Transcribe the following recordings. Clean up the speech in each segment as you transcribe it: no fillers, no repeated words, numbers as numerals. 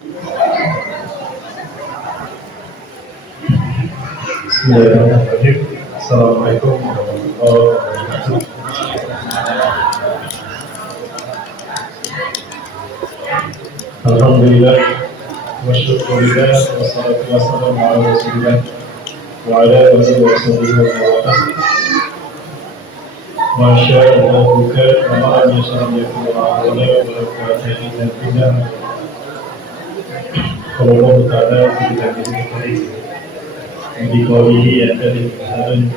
Bismillahirrahmanirrahim. Assalamualaikum warahmatullahi wabarakatuh. Alhamdulillah wa syukurillah wa salatu wa salam ala rasulillah wa ala alihi wa sahbihi wa mawalah. Masya Allah buka wa ma'am yasharam yakul ma'ala wa barakatuh dan tidak. Kalau Allah Ta'ala kita diberi di qawlihi ya kalim hadan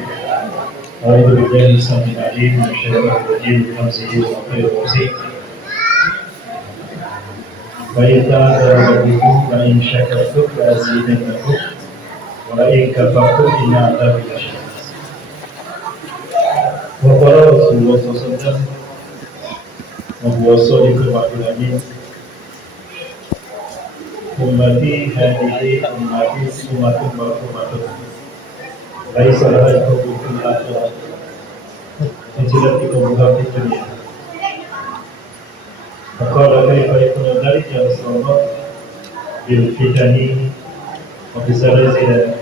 a'udzu billahi samil alim min syaitanir rajim hamzihi wa nafthihi wa yata'alamu wa in syakartum la azidannakum wa la in kafartum inna 'adzabi lasyadid. Wa qala Rasulullah sallallahu alaihi wasallam wa huwa shadiqul wa'dul amin ummati hadhihi ummati ummatun marfu'atun laisa laha hukmun akhirah anjilat ikamuha fid dunya. Faqala kaifa yakunu dhalika ya Rasulullah bil fitani wa bizalazil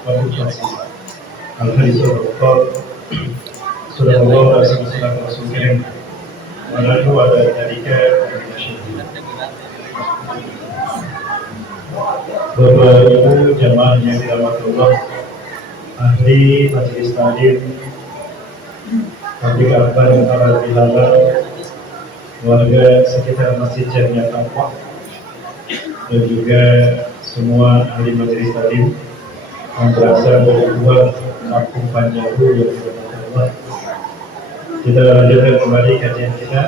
wa bil fasl al-hadits al-bukhari surah Allah Rasulullah wa la huwa dhalika Bapak Ibu jamaah yang dirahmati Allah, ahli majelis taklim, Tabligh Akbar dan para bilalah, warga sekitar Masjid Jamiah Taqwa, dan juga semua ahli majelis taklim yang berasal dari luar kampung Panjalu yang dirahmati Allah. Kita lanjutkan kembali kajian kita.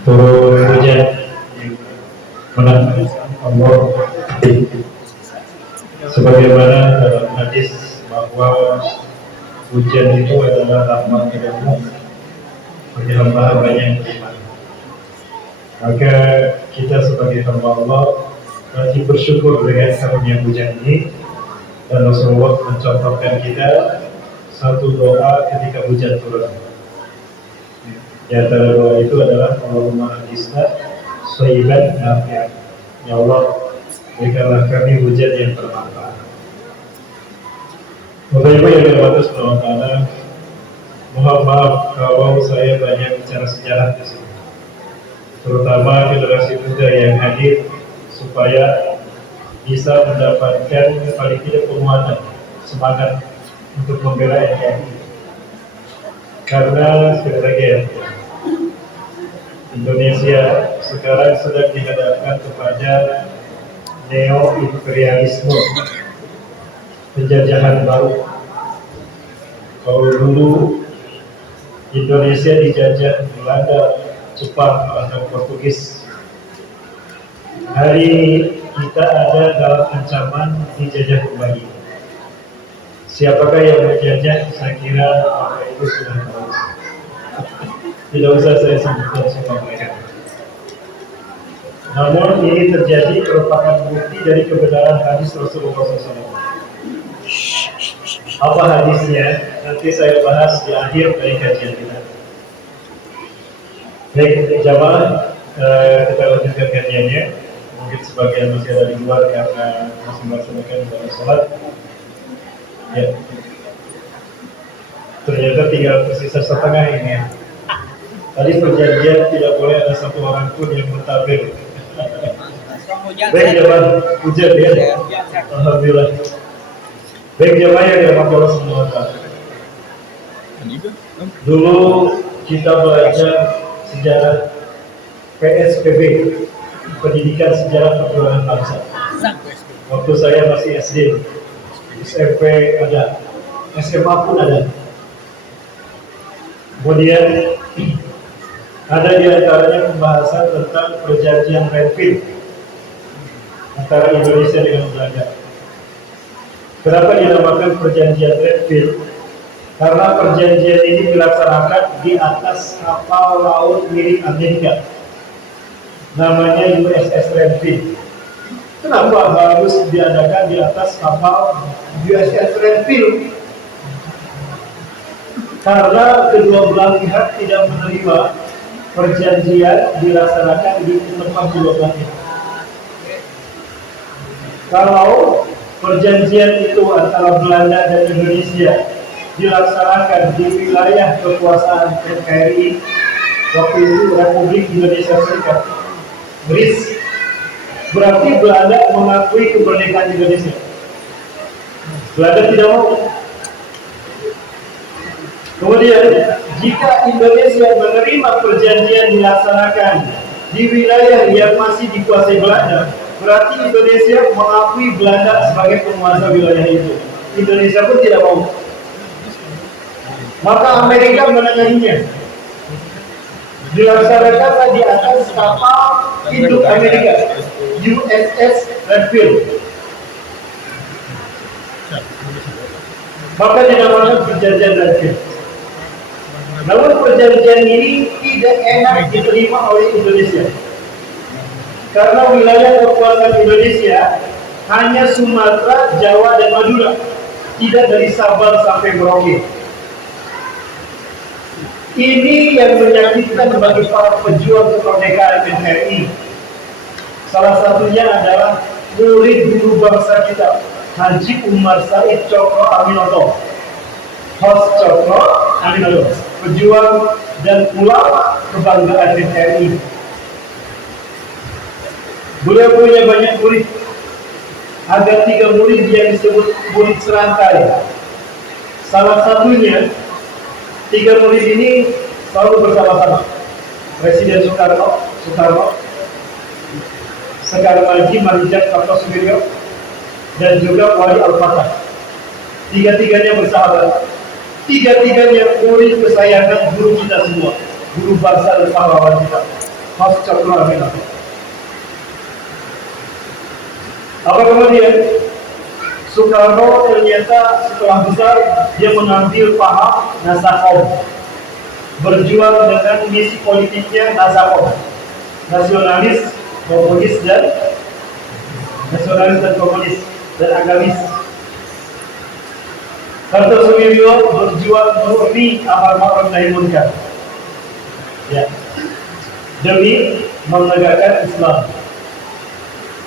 Turun hujan menang Allah sebagaimana dalam hadis bahwa hujan itu adalah rahmat dari Allah bagi hamba-hambanya yang beriman. Maka kita sebagai hamba Allah wajib bersyukur dengan karunia hujan ini, dan Rasulullah mencontohkan kita satu doa ketika hujan turun. Di antara doa itu adalah Allahumma hadisna shayban nafi'an. Ya Allah, berikanlah kami hujan yang bermanfaat. Bapak Ibu yang dirahmati Allah, mohon maaf kalau saya banyak bicara sejarah di sini, terutama generasi muda yang hadir, supaya bisa mendapatkan paling tidak penguatan semangat untuk membela NKRI. Karena sekali lagi ya, Indonesia sekarang sedang dihadapkan kepada neo-imperialisme, penjajahan baru. Kalau dulu Indonesia dijajah Belanda, Jepang, atau Portugis, hari kita ada dalam ancaman dijajah kembali. Siapakah yang menjajah? Saya kira Bapak Ibu sudah tahu. Tidak usah saya sebutkan siapa mereka. Namun ini terjadi merupakan bukti dari kebenaran hadis Rasulullah SAW. Apa hadisnya? Nanti saya bahas di akhir dari kajian kita. Baik, jamaah, kita lanjutkan kajiannya. Mungkin sebagian masih ada di luar karena masih melaksanakan ibadah sholat. Ya, ternyata tinggal tersisa setengah ini ya. Tadi perjanjian tidak boleh ada satu orang pun yang mentahbir. Baik jemaah hujan ya. Alhamdulillah. Baik jemaah yang dirahmati Allah Subhanahu wa Ta'ala. Dulu kita belajar sejarah PSPB, Pendidikan Sejarah Perjuangan Bangsa. Waktu saya masih SD, SMP ada, SMA pun ada. Kemudian ada di antaranya pembahasan tentang perjanjian Renville antara Indonesia dengan Belanda. Kenapa dinamakan perjanjian Renville? Karena perjanjian ini dilaksanakan di atas kapal laut milik Amerika, namanya USS Renville. Kenapa harus diadakan di atas kapal USS Renville? Karena kedua belah pihak tidak menerima perjanjian dilaksanakan di tempat lokasi. Kalau perjanjian itu antara Belanda dan Indonesia dilaksanakan di wilayah kekuasaan NKRI, waktu itu Republik Indonesia Serikat, BRIS, berarti Belanda mengakui kemerdekaan Indonesia. Belanda tidak mau. Kemudian, jika Indonesia menerima perjanjian dilaksanakan di wilayah yang masih dikuasai Belanda, berarti Indonesia mengakui Belanda sebagai penguasa wilayah itu. Indonesia pun tidak mau. Maka Amerika menengahinya. Dilaksanakan di atas kapal induk Amerika, USS Redfield. Maka dinamakan perjanjian Redfield. Namun perjanjian ini tidak enak diterima oleh Indonesia. Karena wilayah kekuasaan Indonesia hanya Sumatera, Jawa, dan Madura, tidak dari Sabang sampai Merauke. Ini yang menyakitkan bagi para pejuang kemerdekaan NKRI. Salah satunya adalah murid guru bangsa kita, Haji Umar Said Cokro Aminoto, Hos Cokro Aminoto, pejuang dan ulama kebanggaan NKRI. Beliau punya banyak murid. Ada 3 murid yang disebut murid serangkai. Salah satunya, 3 murid ini selalu bersama-sama. Presiden Soekarno, Sekar Maji, Marijak Kartosuwiryo, dan juga Wali Al-Fatah. 3-tiganya bersahabat. 3-tiganya murid kesayangan guru kita semua, guru bangsa dan pahlawan kita, Hos Cokro Aminoto. Apa kemudian? Soekarno ternyata setelah besar dia mengambil paham Nasakom, berjuang dengan misi politiknya Nasakom, nasionalis, komunis dan agamis. Kartosuwiryo berjuang murni amar ma'ruf nahi munkar, ya, demi menegakkan Islam.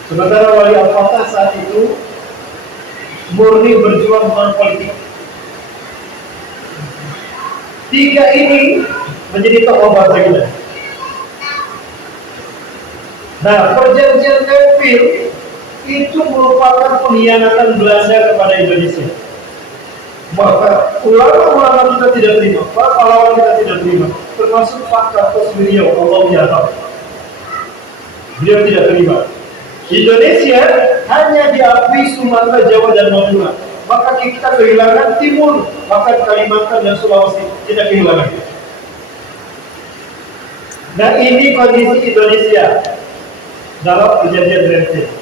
Sementara Wali Al-Fatah saat itu murni berjuang non politik. 3 ini menjadi tokoh bangsa kita. Nah, perjanjian Redfield itu merupakan pengkhianatan Belanda kepada Indonesia. Maka ulama-ulama kita tidak terima, para pahlawan kita tidak terima, termasuk Pak Kartosuwiryo, Allah yarham. Beliau tidak terima. Indonesia hanya diakui Sumatera, Jawa, dan Madura. Maka kita kehilangan Timur, bahkan Kalimantan dan Sulawesi kita kehilangan. Nah, ini kondisi Indonesia dalam perjanjian Redfield.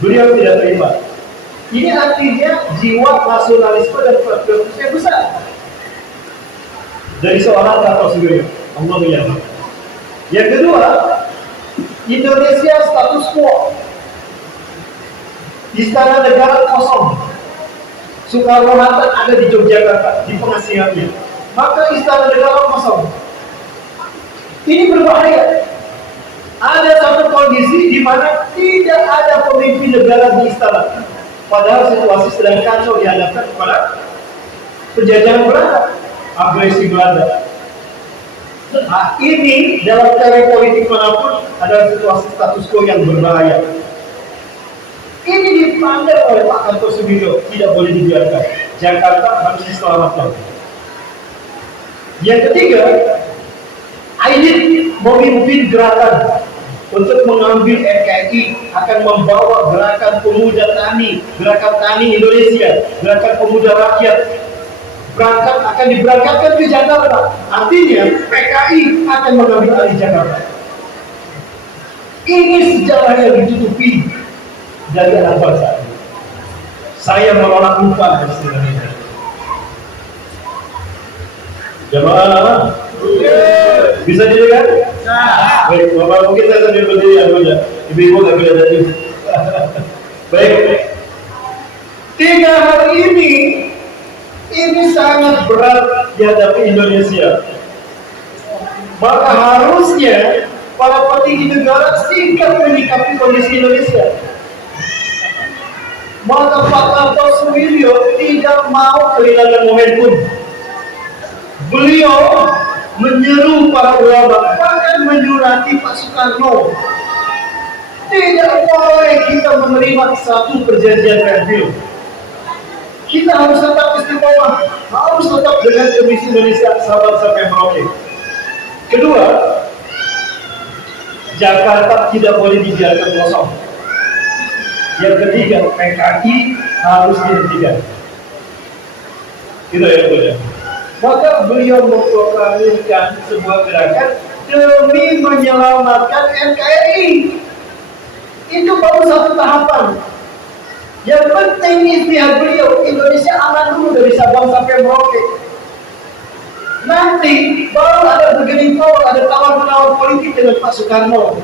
Beliau tidak terima. Ini artinya jiwa nasionalisme dan patriotisme besar dari seorang Kartosuwiryo, Allah yarham. Yang kedua, Indonesia status quo, istana negara kosong. Soekarno-Hatta ada di Yogyakarta, di pengasihannya. Maka istana negara kosong. Ini berbahaya. Ada satu kondisi di mana tidak ada pemimpin negara di istana. Padahal situasi sedang kacau dihadapkan kepada penjajahan Belanda, agresi Belanda. Nah, ini dalam teori politik manapun adalah situasi status quo yang berbahaya. Ini dipandang oleh Pak Kartosuwiryo, tidak boleh dibiarkan. Jakarta harus diselamatkan. Yang ketiga, Aidit memimpin gerakan untuk mengambil NKRI, akan membawa gerakan pemuda tani, gerakan tani Indonesia, gerakan pemuda rakyat. Akan diberangkatkan ke Jakarta. Artinya PKI akan mengambil alih Jakarta. Ini sejarah yang ditutupi dari anak bangsa. Saya menolak lupa istilahnya. Jamaah, bisa didengar? Baik, Bapak mungkin saya sambil berdiri aja. Ibu-ibu nggak kelihatan. Baik. 3 hari ini sangat berat dihadapi Indonesia. Maka harusnya para petinggi negara sigap menyikapi kondisi Indonesia. Maka Pak Karto Suwiryo tidak mau kehilangan momentum. Beliau menyeru para ulama, bahkan menyurati Pak Soekarno, tidak boleh kita menerima satu perjanjian Fairfield. Kita harus tetap istiqomah, harus tetap dengan Komisi Indonesia Sabang sampai Merauke. Kedua, Jakarta tidak boleh dibiarkan kosong. Yang ketiga, PKI harus dihentikan. Gitu ya, boleh. Maka beliau memproklamirkan sebuah gerakan demi menyelamatkan NKRI. Itu baru satu tahapan. Yang penting istiadat beliau, Indonesia aman dulu dari Sabang sampai Merauke. Nanti baru ada bargaining power, ada tawar-menawar politik dengan Pak Soekarno.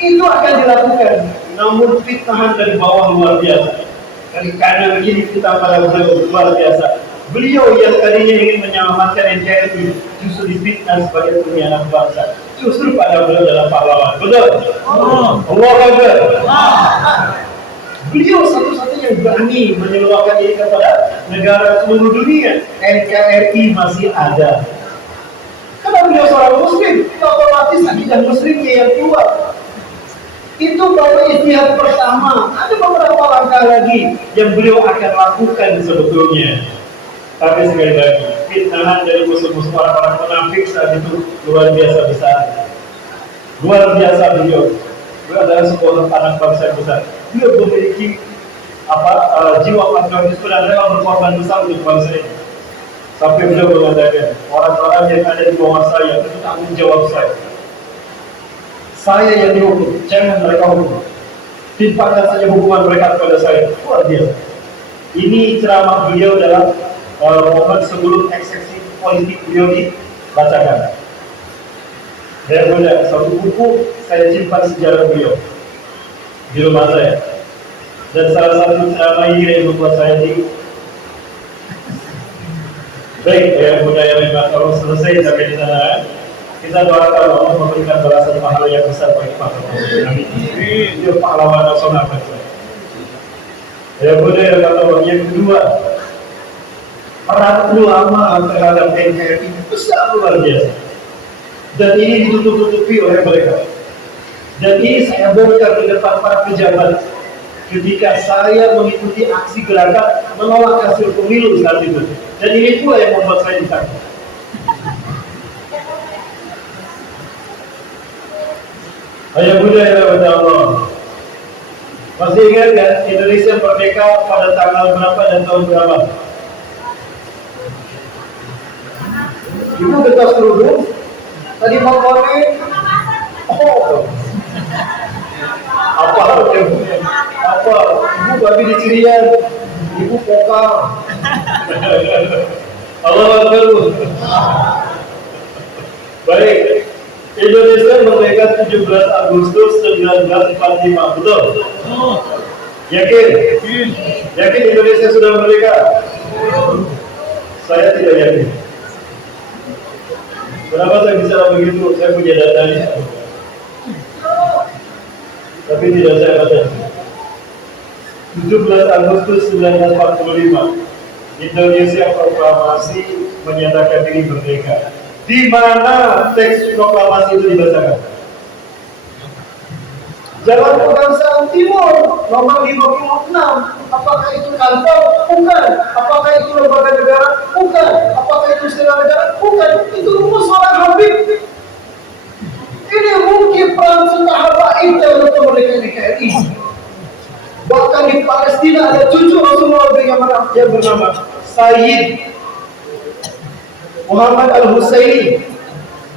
Itu akan dilakukan. Namun fitnahan dari bawah luar biasa. Dari kanan kiri kita pada luar biasa. Beliau yang tadinya ingin menyelamatkan NKRI justru difitnah sebagai pengkhianat bangsa. Justru pada beliau adalah pahlawan. Betul? Allah Akbar. Beliau satu-satunya yang berani menyeluruhkan ini kepada negara seluruh dunia. NKRI masih ada. Karena beliau seorang Muslim, otomatis akidah Muslimnya yang kuat. Itu baru istihad pertama. Ada beberapa langkah lagi yang beliau akan lakukan sebetulnya. Tapi sekali lagi, fitnahan dari musuh-musuh orang-orang munafik saat itu luar biasa besar. Luar biasa beliau. Beliau adalah sebuah anak bangsa yang besar. Beliau memiliki jiwa patriotisme dan rela berkorban besar untuk bangsa ini. Sampai beliau mengatakan, orang-orang yang ada di bawah saya itu tanggung jawab saya. Saya yang dihukum, jangan mereka hukum. Timpakan saja hukuman mereka kepada saya. Luar biasa. Ini ceramah beliau dalam momen sebelum eksepsi politik beliau dibacakan. Dan ada satu buku saya simpan sejarah beliau di rumah saya. Dan salah satu ceramah ini yang membuat saya baik ya budaya memang kalau selesai sampai di sana. Kita doakan Allah memberikan balasan pahala yang besar bagi Pak Karto. Amin. Itu pahlawan nasional bangsa. Ya budaya kata yang kedua, peran ulama terhadap NKRI besar luar biasa. Dan ini ditutup-tutupi oleh mereka. Dan ini saya bongkar di depan para pejabat ketika saya mengikuti aksi gerakan menolak hasil pemilu saat itu. Dan ini pula yang membuat saya ditangkap. Ayah budaya kepada Allah. Masih ingat kan Indonesia merdeka pada tanggal berapa dan tahun berapa? Ibu getas kerudung. Tadi mau kone. Oh. Apa? Ibu babi di Cirian. Ibu pokal. Allah Akbar. Baik. Indonesia merdeka 17 Agustus 1945, betul? Yakin? Yakin Indonesia sudah merdeka? Saya tidak yakin. Kenapa saya bicara begitu? Saya punya datanya. Tapi tidak saya baca. 17 Agustus 1945, Indonesia proklamasi menyatakan diri merdeka. Di mana teks proklamasi itu dibacakan? Jalan Pegangsaan Timur nomor 56. Apakah itu kantor? Bukan. Apakah itu lembaga negara? Bukan. Apakah itu istilah negara? Bukan. Itu rumus orang Habib. Ini mungkin peran serta habaib dalam kemerdekaan NKRI. Bahkan di Palestina ada cucu Rasulullah yang bernama Sayyid Muhammad Al-Husaini.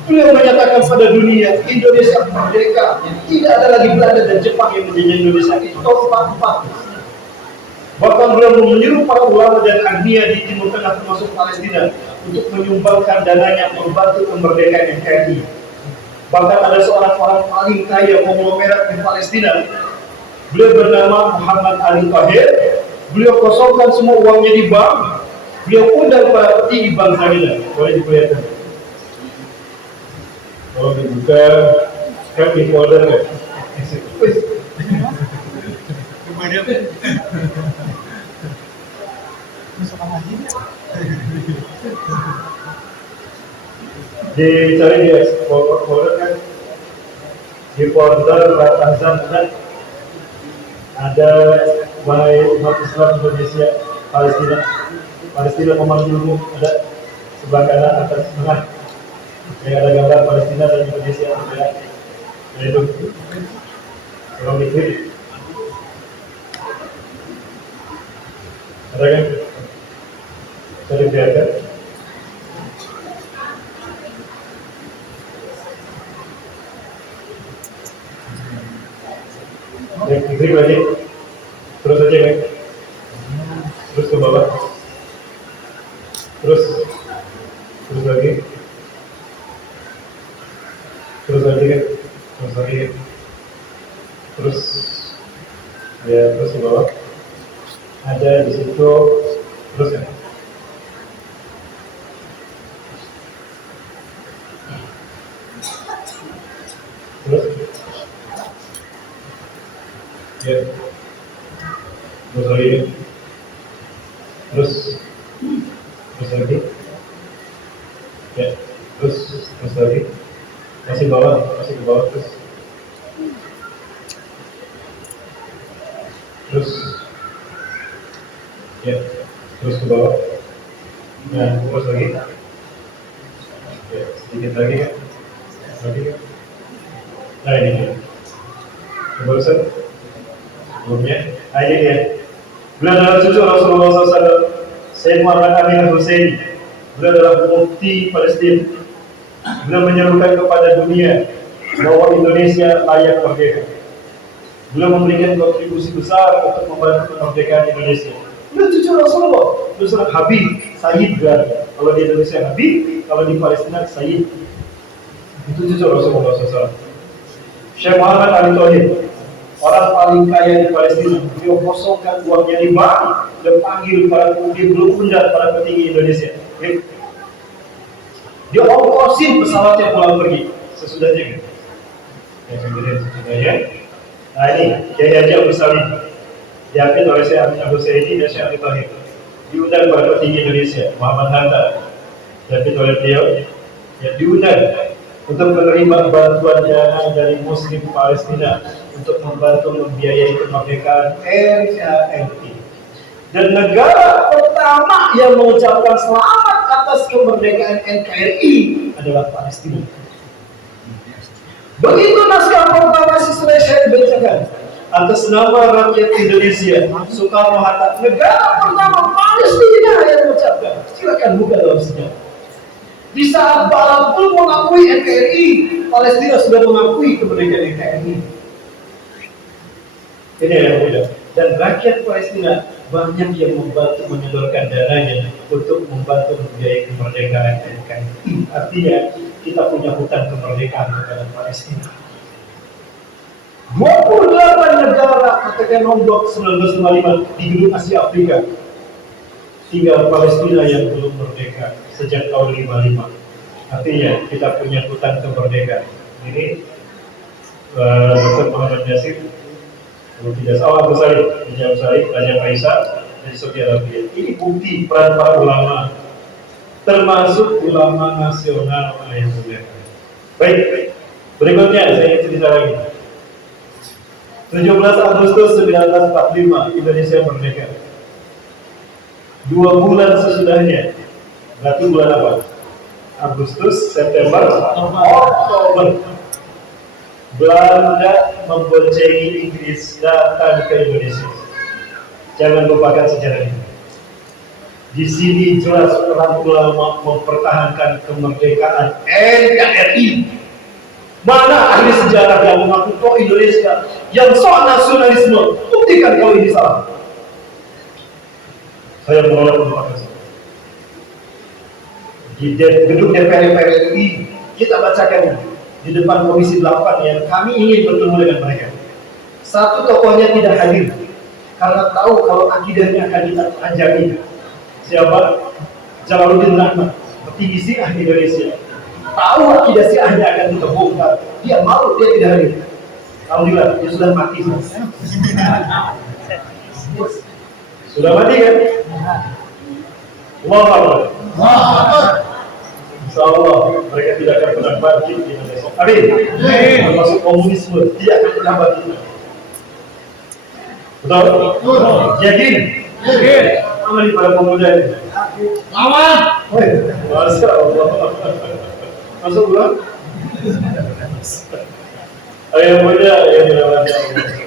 Beliau menyatakan pada dunia Indonesia merdeka. Tidak ada lagi Belanda dan Jepang yang menjajah Indonesia. Itu tahun 44. Bahkan beliau menyuruh para ulama dan agnia di Timur Tengah termasuk Palestina untuk menyumbangkan dananya membantu kemerdekaan NKRI. Bahkan ada seorang orang paling kaya konglomerat di Palestina. Beliau bernama Muhammad Ali Tahir. Beliau kosongkan semua uangnya di bank. Beliau undang para petinggi bangsa kita. Boleh diperlihatkan. Kalau dibuka kan di folder kan. Dicari di folder kan, di folder Azam kan ada wahai umat Islam Indonesia Palestina. Palestina memanggilmu, ada sebelah kanan atas tengah yang ada gambar Palestina dan Indonesia berbeda. Nah itu kalau diklik ada kan, bisa dibiarkan. Diklik lagi, terus aja kan, terus ke bawah, terus lagi, terus lagi kan, terus ya terus ke bawah, ada di situ, terus kan, terus ya terus lagi, terus lagi, ya terus lagi, masih ke bawah, terus ya terus ke bawah, nah terus lagi, ya sedikit lagi kan, nah ini dia barusan sebelumnya. Nah ini dia, beliau adalah cucu Rasulullah SAW, Sayyid Muhammad Amin Hussein. Beliau adalah mufti Palestina. Beliau menyerukan kepada dunia bahwa Indonesia layak merdeka. Beliau memberikan kontribusi besar untuk membantu kemerdekaan Indonesia. Beliau cucu Rasulullah, beliau seorang Habib, Sayyid kan. Kalau di Indonesia Habib, kalau di Palestina Sayyid. Itu cucu Rasulullah SAW. Syekh Muhammad Ali Thohir, orang paling kaya di Palestina. Beliau kosongkan uangnya di bank dan panggil para pemuda, belum undang para petinggi Indonesia. Dia ongkosin pesawatnya pulang pergi sesudahnya kan. Ya kemudian sesudahnya. Nah ini Kiai Haji Abdul Salim diambil oleh Syekh Amin Al-Husaini dan Syekh Ali Thohir. Diundang para petinggi Indonesia, Muhammad Hatta diambil oleh beliau. Ya diundang untuk menerima bantuan dana dari Muslim Palestina untuk membantu membiayai kemerdekaan NKRI. Dan negara pertama yang mengucapkan selamat atas kemerdekaan NKRI adalah Palestina. Begitu naskah proklamasi selesai dibacakan atas nama rakyat Indonesia, Soekarno-Hatta, negara pertama Palestina yang mengucapkan. Silakan buka dalam sejarah. Di saat Barat pun mengakui NKRI, Palestina sudah mengakui kemerdekaan NKRI. Ini yang mudah. Dan rakyat Palestina banyak yang membantu menyodorkan dananya untuk membantu membiayai kemerdekaan NKRI. Artinya kita punya hutang kemerdekaan kepada Palestina. 28 negara katakan nombok 1955 di gedung Asia Afrika. Tinggal Palestina yang belum merdeka sejak tahun 55. Artinya kita punya hutang kemerdekaan. Ini Dr. Muhammad Nasir, kalau tidak salah Abu Said, Raja Faisal dari Saudi Arabia. Ini bukti peran para ulama, termasuk ulama nasional yang mulia. Baik, berikutnya saya cerita lagi. 17 Agustus 1945 Indonesia merdeka. 2 bulan sesudahnya, berarti bulan apa? Agustus, September, Oktober. Belanda memboncengi Inggris datang ke Indonesia. Jangan lupakan sejarah ini. Di sini jelas orang ulama mempertahankan kemerdekaan NKRI. Mana ahli sejarah yang mengaku kok Indonesia yang soal nasionalisme? Buktikan kalau ini salah. Saya menolak untuk di gedung DPR RI kita bacakan di depan Komisi 8 yang kami ingin bertemu dengan mereka. Satu tokohnya tidak hadir karena tahu kalau akidahnya akan ditelanjangi. Siapa? Jalaluddin Rahmat, petinggi Syiah Indonesia. tahu akidah Syiahnya akan kita bongkar, dia malu, dia tidak hadir. Alhamdulillah, dia sudah mati. Sudah mati kan? Allahu Akbar. Insyaallah mereka tidak akan pernah bangkit di Indonesia. Amin. Termasuk komunisme tidak akan pernah bangkit. Betul? Yakin? Yakin. Amal para pemuda ini. Aman. Masya Allah. Masuk bulan. Ayo muda yang dirahmati Allah.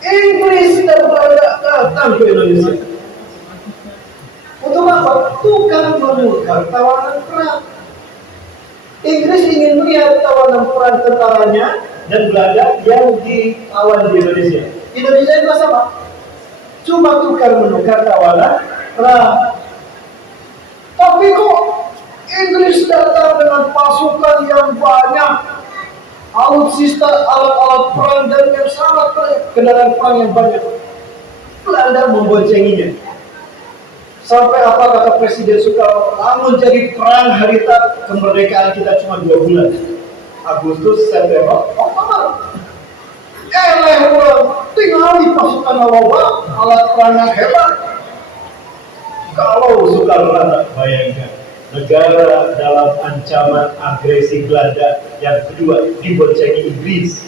Inggris dan Belanda datang ke Indonesia. Untuk apa? Tukang menukar tawanan perang. Inggris ingin melihat tawanan perang tentaranya dan Belanda yang ditawan di Indonesia. Indonesia itu sama. Cuma tukar menukar tawanan perang. Tapi kok Inggris datang dengan pasukan yang banyak, alutsista, alat-alat perang dan yang sangat banyak, kendaraan perang yang banyak. Belanda memboncenginya. Sampai apa kata Presiden Soekarno, namun jadi perang harita kemerdekaan kita cuma 2 bulan, Agustus, September, Oktober. Tinggali pasukan awal alat perang yang hebat. Kalau Soekarno bayangkan negara dalam ancaman agresi Belanda yang kedua diboncengi Inggris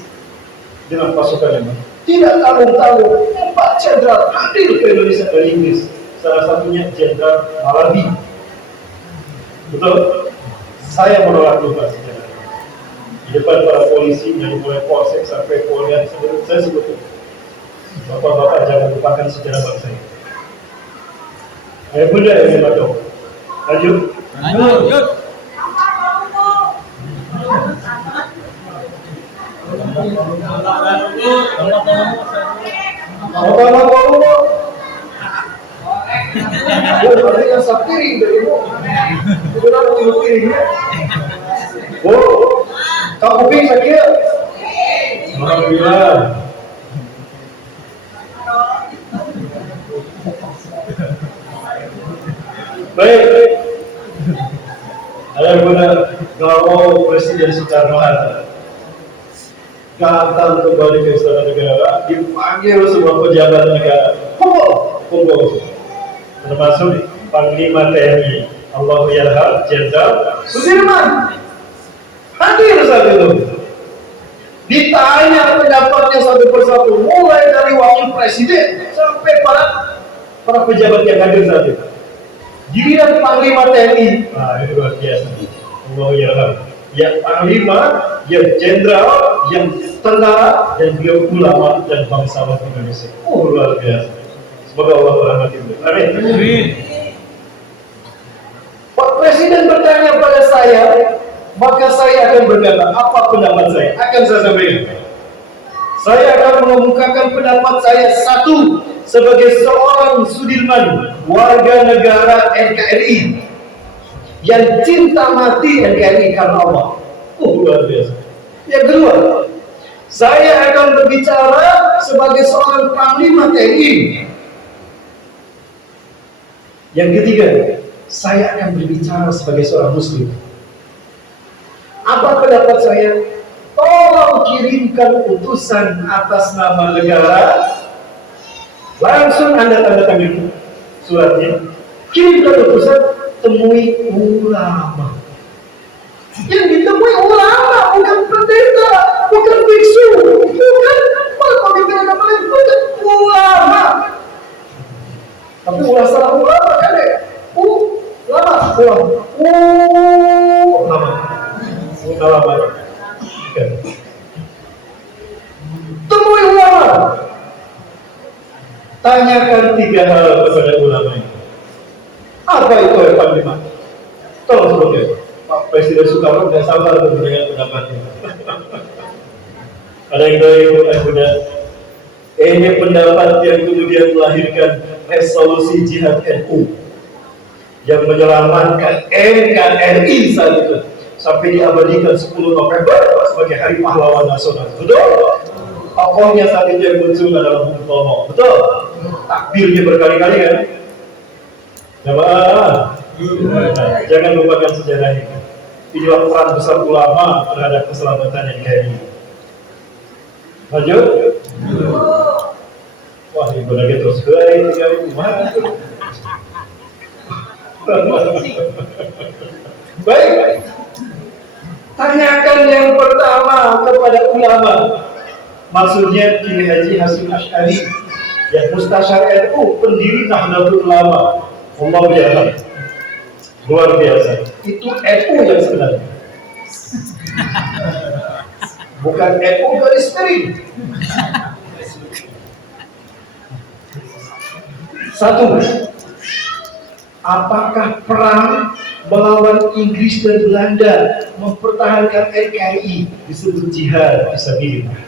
dengan pasukan yang tidak tanggung-tanggung. 4 jenderal hadir ke Indonesia dari Inggris. Salah satunya Jenderal Malabi. Betul? Saya menolak lupa sejarah di depan para polisi dari mulai polsek sampai polda. Saya sebut bapak-bapak jangan lupakan sejarah bangsa ini. Ayo muda yang lima tahu. Lanjut. Ada yang sapiring dari itu. Sudah piringnya. Oh, tak kuping sakit. Alhamdulillah. Baik. Ada benar kalau Presiden Soekarno-Hatta datang kembali ke Istana Negara, dipanggil semua pejabat negara, kumpul. Termasuk Panglima TNI Allahyarham Jenderal Sudirman hadir saat itu. Ditanya pendapatnya satu persatu, mulai dari wakil presiden sampai para pejabat yang hadir saat itu. Giliran Panglima TNI, itu luar biasa. Allahyarham, yang Panglima, yang Jenderal, yang tentara, dan beliau ulama dan bangsawan Indonesia. Luar biasa. Semoga Allah merahmati beliau. Amin. Pak Presiden bertanya pada saya, maka saya akan berkata apa pendapat saya. Akan saya sampaikan. Saya akan mengemukakan pendapat saya satu sebagai seorang Sudirman, warga negara NKRI yang cinta mati NKRI karena Allah. Luar biasa. Yang kedua, saya akan berbicara sebagai seorang Panglima TNI. Yang ketiga, saya akan berbicara sebagai seorang Muslim. Apa pendapat saya? Tolong kirimkan utusan atas nama negara. Langsung Anda tanda tangan suratnya. Kirimkan utusan, temui ulama. Yang ditemui ulama, bukan pendeta, bukan biksu, bukan ulama. Tapi ulah salah ulama kan ya? Ulama. Temui ulama. Tanyakan 3 hal kepada ulama ini. Apa itu yang Panglima? Tolong sebutkan. Pak Presiden Soekarno tidak sabar mendengar pendapatnya. Ada yang dari ini pendapat yang kemudian melahirkan resolusi jihad NU yang menyelamatkan NKRI saat itu sampai diabadikan 10 November sebagai Hari Pahlawan Nasional. Betul? Tokohnya saat itu yang muncul adalah Bung Tomo. Betul? Takbirnya berkali-kali kan? Jamaah. Nah, jangan lupakan sejarah ini. Inilah peran besar ulama terhadap keselamatan NKRI. Lanjut. Wah, ibu lagi terus baik, baik. Tanyakan yang pertama kepada ulama. Maksudnya Kiai Haji Hasyim Asy'ari yang Mustasyar NU, pendiri Nahdlatul Ulama. Allah biarlah. Luar biasa. Itu NU yang sebenarnya. Bukan NU garis miring. Satu, apakah perang melawan Inggris dan Belanda mempertahankan NKRI disebut jihad fisabilillah?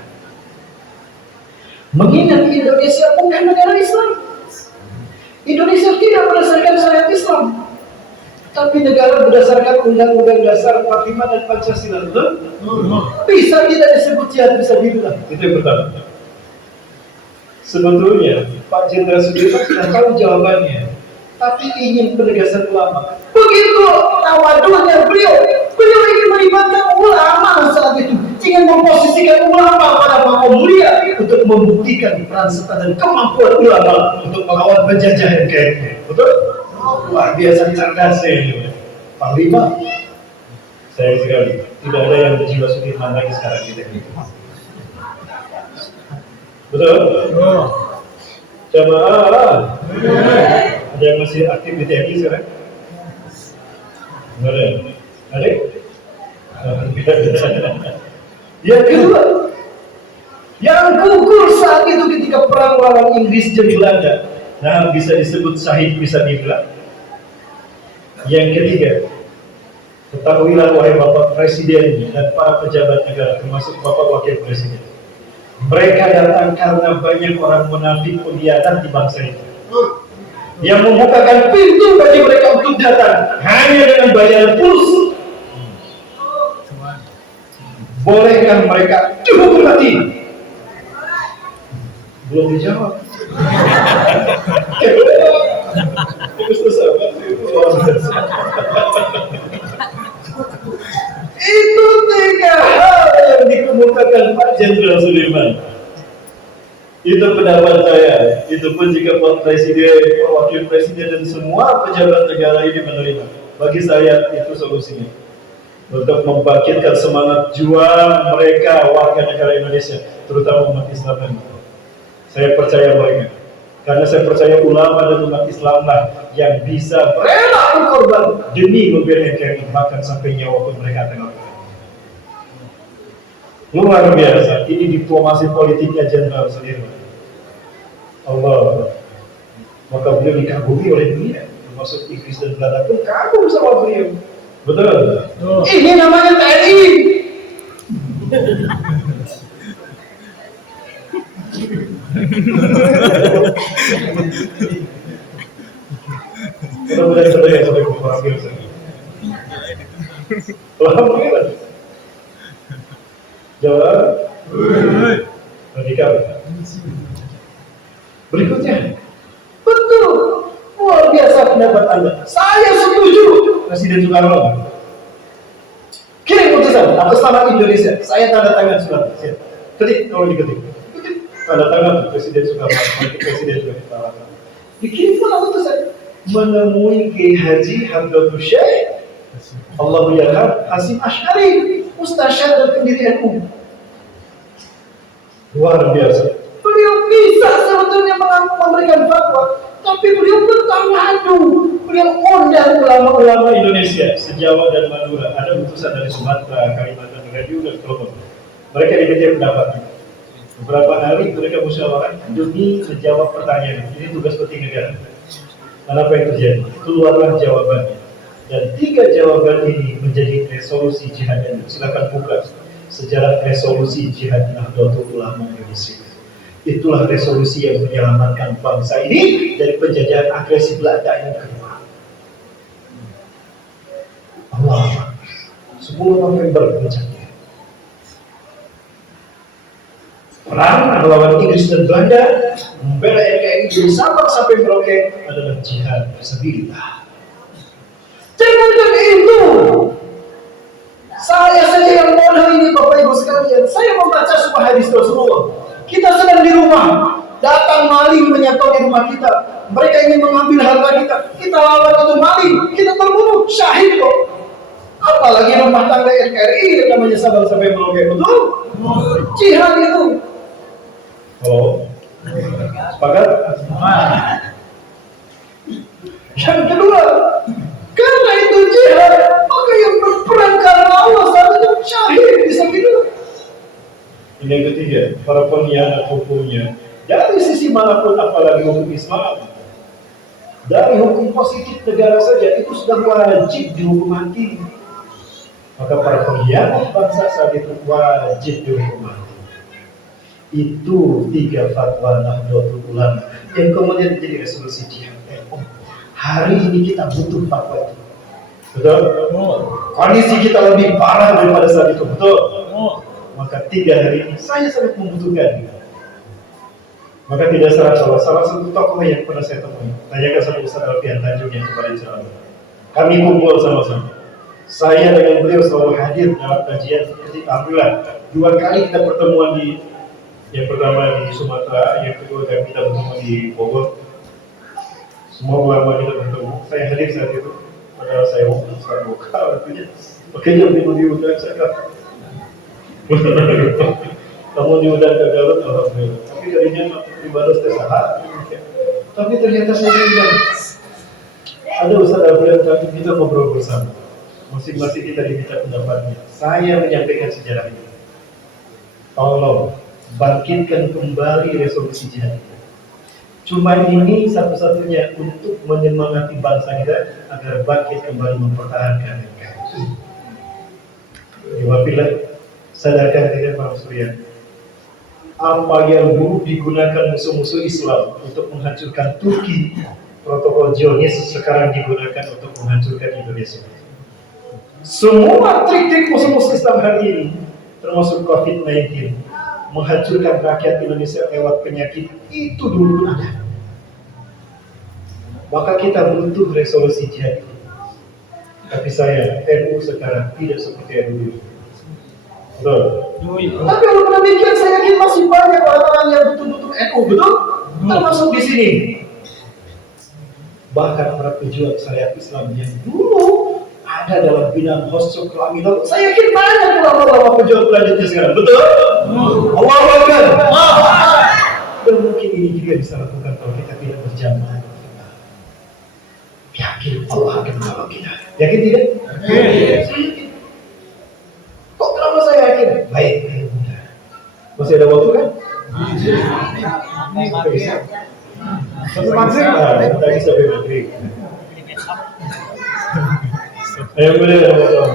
Mengingat Indonesia bukan negara Islam. Indonesia tidak berdasarkan syariat Islam, tapi negara berdasarkan Undang-Undang Dasar 45 dan Pancasila. Bisa tidak disebut jihad fisabilillah? Itu yang pertama. Sebetulnya Pak Jenderal Sudirman sudah tahu jawabannya, tapi ingin penegasan ulama. Begitu tawadhunya beliau ingin melibatkan ulama saat itu, ingin memposisikan ulama pada maqam mulia untuk membuktikan peran serta dan kemampuan ulama untuk melawan penjajahan NKRI. Betul? Luar biasa cerdasnya ini, Panglima. Sayang sekali, tidak ada yang berjiwa Sudirman lagi sekarang di TNI. Betul? Jamaah. Ada yang masih aktif di TNI sekarang? Enggak ada? Ada? Yang kedua, yang gugur saat itu ketika perang melawan Inggris dan Belanda, nah bisa disebut syahid fisabilillah. Yang ketiga, ketahuilah wahai Bapak Presiden dan para pejabat negara, termasuk Bapak Wakil Presiden, mereka datang karena banyak orang munafik pengkhianat di bangsa itu, yang membukakan pintu bagi mereka untuk datang hanya dengan bayaran pulsa. Bolehkah mereka dihukum mati? Belum dijawab. Itu tiga hal yang dikemukakan Pak Jenderal Sudirman. Itu pendapat saya. Itu pun jika Pak Presiden, Pak Wakil Presiden dan semua pejabat negara ini menerima. Bagi saya itu solusinya untuk membangkitkan semangat juang mereka warga negara Indonesia, terutama umat Islam. Saya percaya mereka, karena saya percaya ulama dan umat Islamlah yang bisa rela berkorban demi membela NKRI, bahkan sampai nyawa pun mereka akan lakukan. Luar biasa, ini diplomasi politiknya Jenderal Sudirman. Allah, maka beliau dikagumi oleh dunia, termasuk Inggris dan Belanda pun kagum sama beliau. Betul? Ini namanya TNI. Mudah-mudahan saudara yang sampai memahami ini. Alhamdulillah. Jawab. Radikal. Berikutnya, betul, luar biasa pendapat Anda. Saya setuju. Presiden Soekarno kirim putusan atas nama Indonesia. Saya tanda tangan surat. Ketik, kalau diketik. Tanda tangan Presiden Soekarno, Presiden juga ditawarkan. Dikirim pula putusan menemui Kiai Haji Hamdatul Syekh Allahu yarham Hasyim Asy'ari, Mustasyar dan pendiri NU. Luar biasa. Beliau bisa sebetulnya memberikan fatwa, tapi beliau bertawadu. Beliau undang ulama-ulama Indonesia sejawa dan Madura. Ada utusan dari Sumatera, Kalimantan, Riau dan Lombok. Mereka diminta pendapatnya. Beberapa hari mereka musyawarah demi menjawab pertanyaan. Ini tugas penting negara. Dan apa yang terjadi? Keluarlah jawabannya. Dan 3 jawaban ini menjadi resolusi jihad. Silakan buka sejarah resolusi jihad Nahdlatul Ulama Indonesia. Itulah resolusi yang menyelamatkan bangsa ini dari penjajahan agresi Belanda yang kedua. Allah, 10 November puncaknya. Perang melawan Inggris dan Belanda, membela NKRI dari Sabang sampai Merauke adalah jihad fisabilillah. Jangankan itu, saya saja yang bodoh ini Bapak Ibu sekalian. Saya membaca sebuah hadis Rasulullah. Kita sedang di rumah, datang maling menyatu di rumah kita. Mereka ingin mengambil harta kita. Kita lawan itu maling, kita terbunuh, syahid kok. Apalagi rumah tangga NKRI yang namanya Sabang sampai Merauke, betul? Jihad itu. Oh, sepakat? Yang kedua, karena itu jihad, maka yang berperang karena Allah saat itu syahid bisa gitu. Ini yang ketiga, para pengkhianat hukumnya dari sisi manapun, apalagi hukum Islam. Dari hukum positif negara saja itu sudah wajib dihukum mati. Maka para pengkhianat bangsa saat itu wajib dihukum mati. Itu 3 fatwa Nahdlatul Ulama yang kemudian jadi resolusi jihad. Hari ini kita butuh fatwa itu. Betul? Kondisi kita lebih parah daripada saat itu. Betul? Maka 3 hari ini saya sangat membutuhkan. Maka tidak salah satu tokoh yang pernah saya temui. Tanyakan sama Ustaz Alfian Tanjung yang kemarin ceramah. Kami kumpul sama-sama. Saya dengan beliau selalu hadir dalam kajian. Alhamdulillah 2 kali kita pertemuan di, yang pertama di Sumatera, yang kedua kita bertemu di Bogor. Semua ulama kita bertemu. Saya hadir saat itu. Padahal saya mau Ustaz Bokal artinya. Makanya diundang saya. Kamu diundang ke Garut, alhamdulillah. Tapi jadinya dibalas tersahat. Tapi ternyata saya diundang. Ada Ustaz Alfian Tanjung, kita ngobrol bersama. Masing-masing kita diminta pendapatnya. Saya menyampaikan sejarah ini. Tolong bangkitkan kembali resolusi jihad. Cuma ini satu-satunya untuk menyemangati bangsa kita agar bangkit kembali mempertahankan NKRI. Wabilah, sadarkan tidak Pak Surya, apa yang dulu digunakan musuh-musuh Islam untuk menghancurkan Turki, protokol Zionis sekarang digunakan untuk menghancurkan Indonesia. Semua trik-trik musuh-musuh Islam hari ini, termasuk COVID-19, menghancurkan rakyat Indonesia lewat penyakit, itu dulu pun ada. Maka kita butuh resolusi jihad. Tapi saya, NU sekarang tidak seperti NU dulu. Betul? Tapi walaupun demikian, saya yakin masih banyak orang-orang yang betul-betul NU, betul? Termasuk di sini. Bahkan para pejuang syariat Islam yang dulu ada dalam bidang hosok kelamin, saya yakin banyak ulama-ulama pejuang selanjutnya sekarang, betul? Allahu Akbar. Dan mungkin ini juga bisa lakukan kalau kita tidak berjamaah. Yakin Allah akan menolong kita. Yakin tidak? Saya yakin. Kok kenapa saya yakin? Baik, masih ada waktu kan? Bisa. Sampai maghrib? Tadi sampai maghrib. Yang boleh ada potong.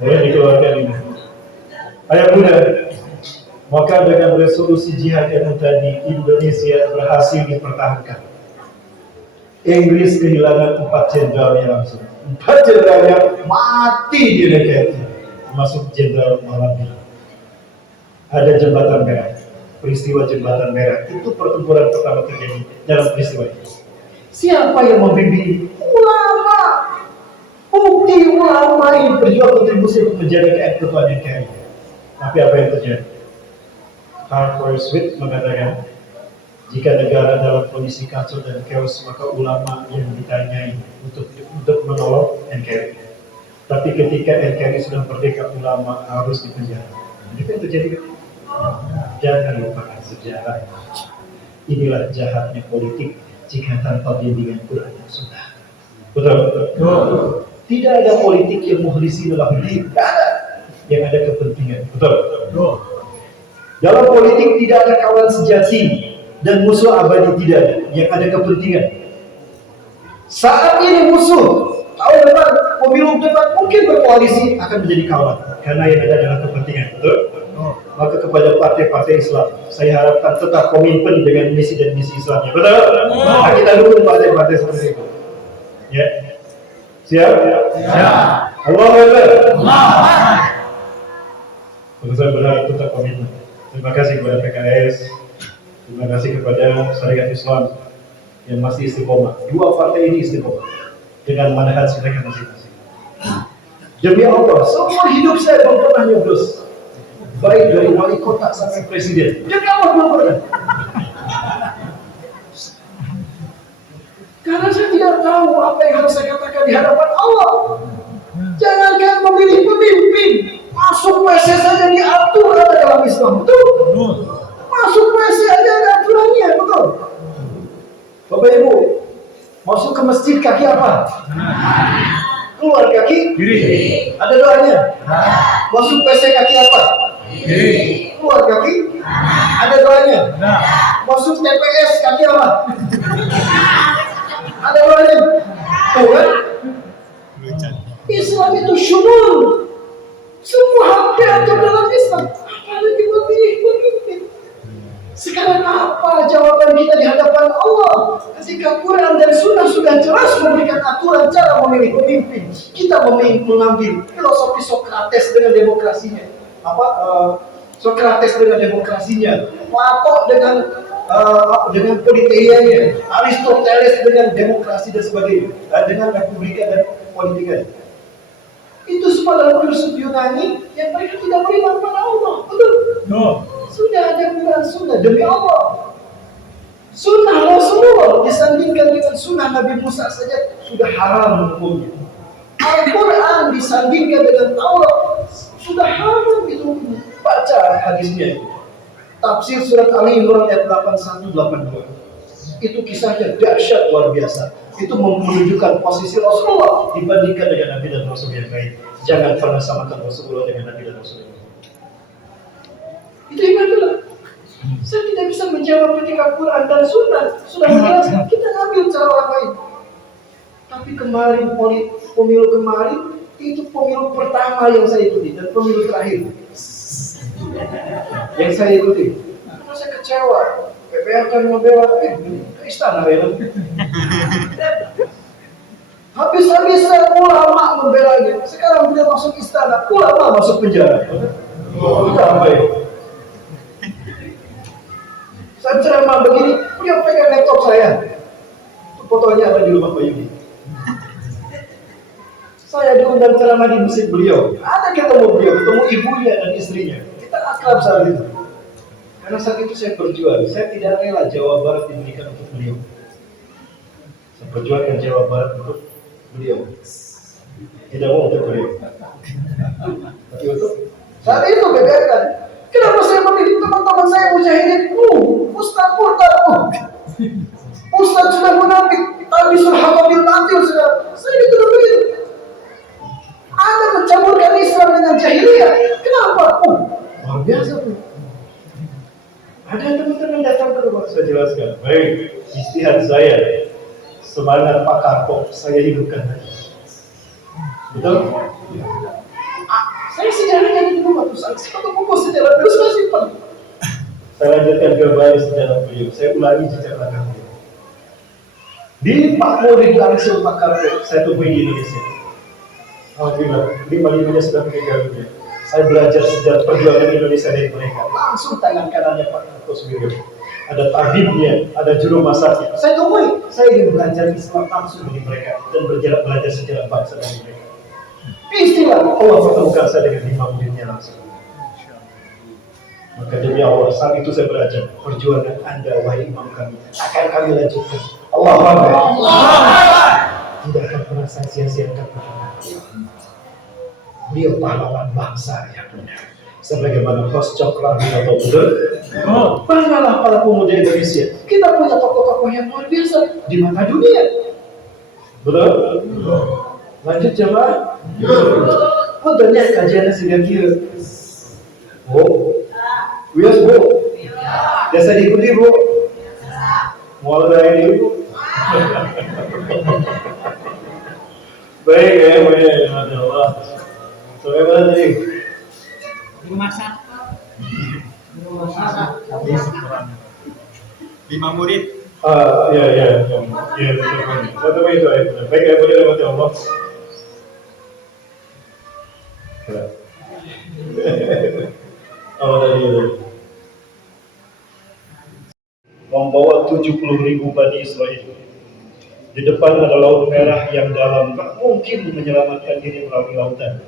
Dikeluarkan ini. Ayah Bunda, maka dengan resolusi jihad yang tadi, Indonesia berhasil dipertahankan. Inggris kehilangan 4 jenderalnya langsung. 4 jenderalnya mati di NKRI, termasuk Jenderal Malabi. Ada jembatan merah, peristiwa jembatan merah. Itu pertempuran pertama terjadi dalam peristiwa itu. Siapa yang membimbing? Ulama. Bukti ulama ini berjuang kontribusi untuk menjaga ketuaan NKRI. Tapi apa yang terjadi? Harper Sweet mengatakan, jika negara dalam kondisi kacau dan chaos, maka ulama yang ditanyai untuk menolong NKRI. Tapi ketika NKRI sudah merdeka, ulama harus dipenjara. Itu yang terjadi. Jangan lupakan sejarah. Inilah jahatnya politik jika tanpa bimbingan Quran dan Sunnah. Betul? Tidak ada politik yang mukhlisin lahu din. Tidak ada. Yang ada kepentingan. Betul? Dalam politik tidak ada kawan sejati dan musuh abadi, tidak ada. Yang ada kepentingan. Saat ini musuh, tahun depan, pemilu depan mungkin berkoalisi akan menjadi kawan, karena yang ada adalah kepentingan. Betul? Maka kepada partai-partai Islam, saya harapkan tetap komitmen dengan misi dan misi Islamnya. Betul? Nah, kita dukung partai-partai seperti itu. Ya, siap? Ya. Allahu Akbar. Saya berharap tetap komitmen. Terima kasih kepada PKS. Terima kasih kepada Syarikat Islam yang masih istiqomah. Dua partai ini istiqomah dengan manhaj mereka masing-masing. Demi Allah, semua hidup saya belum pernah nyoblos, baik dari wali kota sampai presiden. Demi Allah belum pernah. Karena saya tidak tahu apa yang harus saya katakan di hadapan Allah. Jangankan memilih pemimpin, masuk WC saja diatur ada dalam Islam, betul? Masuk WC aja ada aturannya, betul? Bapak Ibu, masuk ke masjid kaki apa? Keluar kaki? Kiri. Ada doanya? Masuk WC kaki apa? Kiri. Keluar kaki? Ada doanya? Masuk TPS kaki apa? Ada doanya? Tuh kan? Islam itu syumul. Semua hak diatur dalam Islam. Apalagi memilih pemimpin. Sekarang apa jawaban kita di hadapan Allah? Ketika Quran dan Sunnah sudah jelas memberikan aturan cara memilih pemimpin, kita mengambil filosofi Sokrates dengan demokrasinya. Sokrates dengan demokrasinya, Plato dengan politeianya, Aristoteles dengan demokrasi dan sebagainya, dengan republika dan politika. Itu semua dalam filsuf Yunani yang mereka tidak beriman pada Allah, betul? Sudah ada Quran Sunnah, demi Allah. Sunnah Rasulullah disandingkan dengan sunnah Nabi Musa saja sudah haram hukumnya. Al-Quran disandingkan dengan Taurat sudah haram itu hukumnya. Baca hadisnya. Tafsir surat Ali Imran ayat 81-82. Itu kisahnya dahsyat luar biasa. Itu menunjukkan posisi Rasulullah dibandingkan dengan Nabi dan Rasul yang lain. Jangan pernah samakan Rasulullah dengan Nabi dan Rasul yang lain. Itu yang kedua. Saya tidak bisa menjawab ketika Quran dan Sunnah sudah menjelaskan. Kita ngambil cara orang lain. Tapi kemarin pemilu kemarin itu pemilu pertama yang saya ikuti dan pemilu terakhir yang saya ikuti. Karena saya kecewa. PPR kan membela ke istana ya. Habis-habisan ulama membelanya. Sekarang dia masuk istana, ulama masuk penjara. Kita apa ya? Saya ceramah begini, beliau pegang laptop saya. Itu fotonya ada di rumah Pak Yudi. Saya diundang ceramah di masjid beliau. Ada ketemu beliau, ketemu ibunya dan istrinya. Kita akrab saat itu. Karena saat itu saya berjuang. Saya tidak rela Jawa Barat diberikan untuk beliau. Saya perjuangkan Jawa Barat untuk beliau. Tidak mau untuk beliau. Tapi untuk saat itu bedakan. Kenapa saya memilih teman-teman saya mujahidin? Ustaz murtad. Ustaz sudah munafik. Tapi surhaka bil batil sudah. Saya dituduh begitu. Anda mencampurkan Islam dengan jahiliyah. Kenapa? Luar biasa tuh. Ada teman-teman datang ke rumah saya jelaskan. Baik, ijtihad saya, semangat Pak Karpo saya hidupkan lagi. Betul? Saya sejarahnya di rumah tuh. Satu buku sejarah terus saya simpan. Saya lanjutkan kembali sejarah beliau. Saya ulangi jejak langkah beliau. Di Pak Murid langsung Pak Karpo saya temui di Indonesia. Alhamdulillah, 5-5-nya sudah meninggal dunia. Saya belajar sejarah perjuangan Indonesia dari mereka. Langsung tangan kanannya Pak Karpo Suwiryo. Ada tabibnya, ada juru masaknya. Saya temui. Saya ingin belajar Islam langsung dari mereka dan belajar sejarah bangsa dari mereka. Istilah Allah pertemukan saya dengan 5 muridnya langsung. Maka demi Allah, saat itu saya belajar perjuangan Anda, wahai imam kami, akan kami lanjutkan. Allahu Akbar. Tidak akan pernah saya sia-siakan perjuangan. Beliau pahlawan bangsa yang benar. Sebagaimana Hos Coklat atau betul. Banggalah para pemuda Indonesia. Kita punya tokoh-tokoh yang luar biasa di mata dunia. Betul? Lanjut jemaah. Oh, ternyata kajiannya sudah kira. Oh, bias bu. Biasa diikuti bu. Mulai ini bu. Baik ya, baik. Allah. Sampai mana tadi? Di masak. 5 murid. Ya. Satu itu aja. Baik ya, boleh lewat Allah. Oh tadi. Membawa 7 70.000 Bani Israel. Di depan ada laut merah yang dalam, tak mungkin menyelamatkan diri melalui lautan.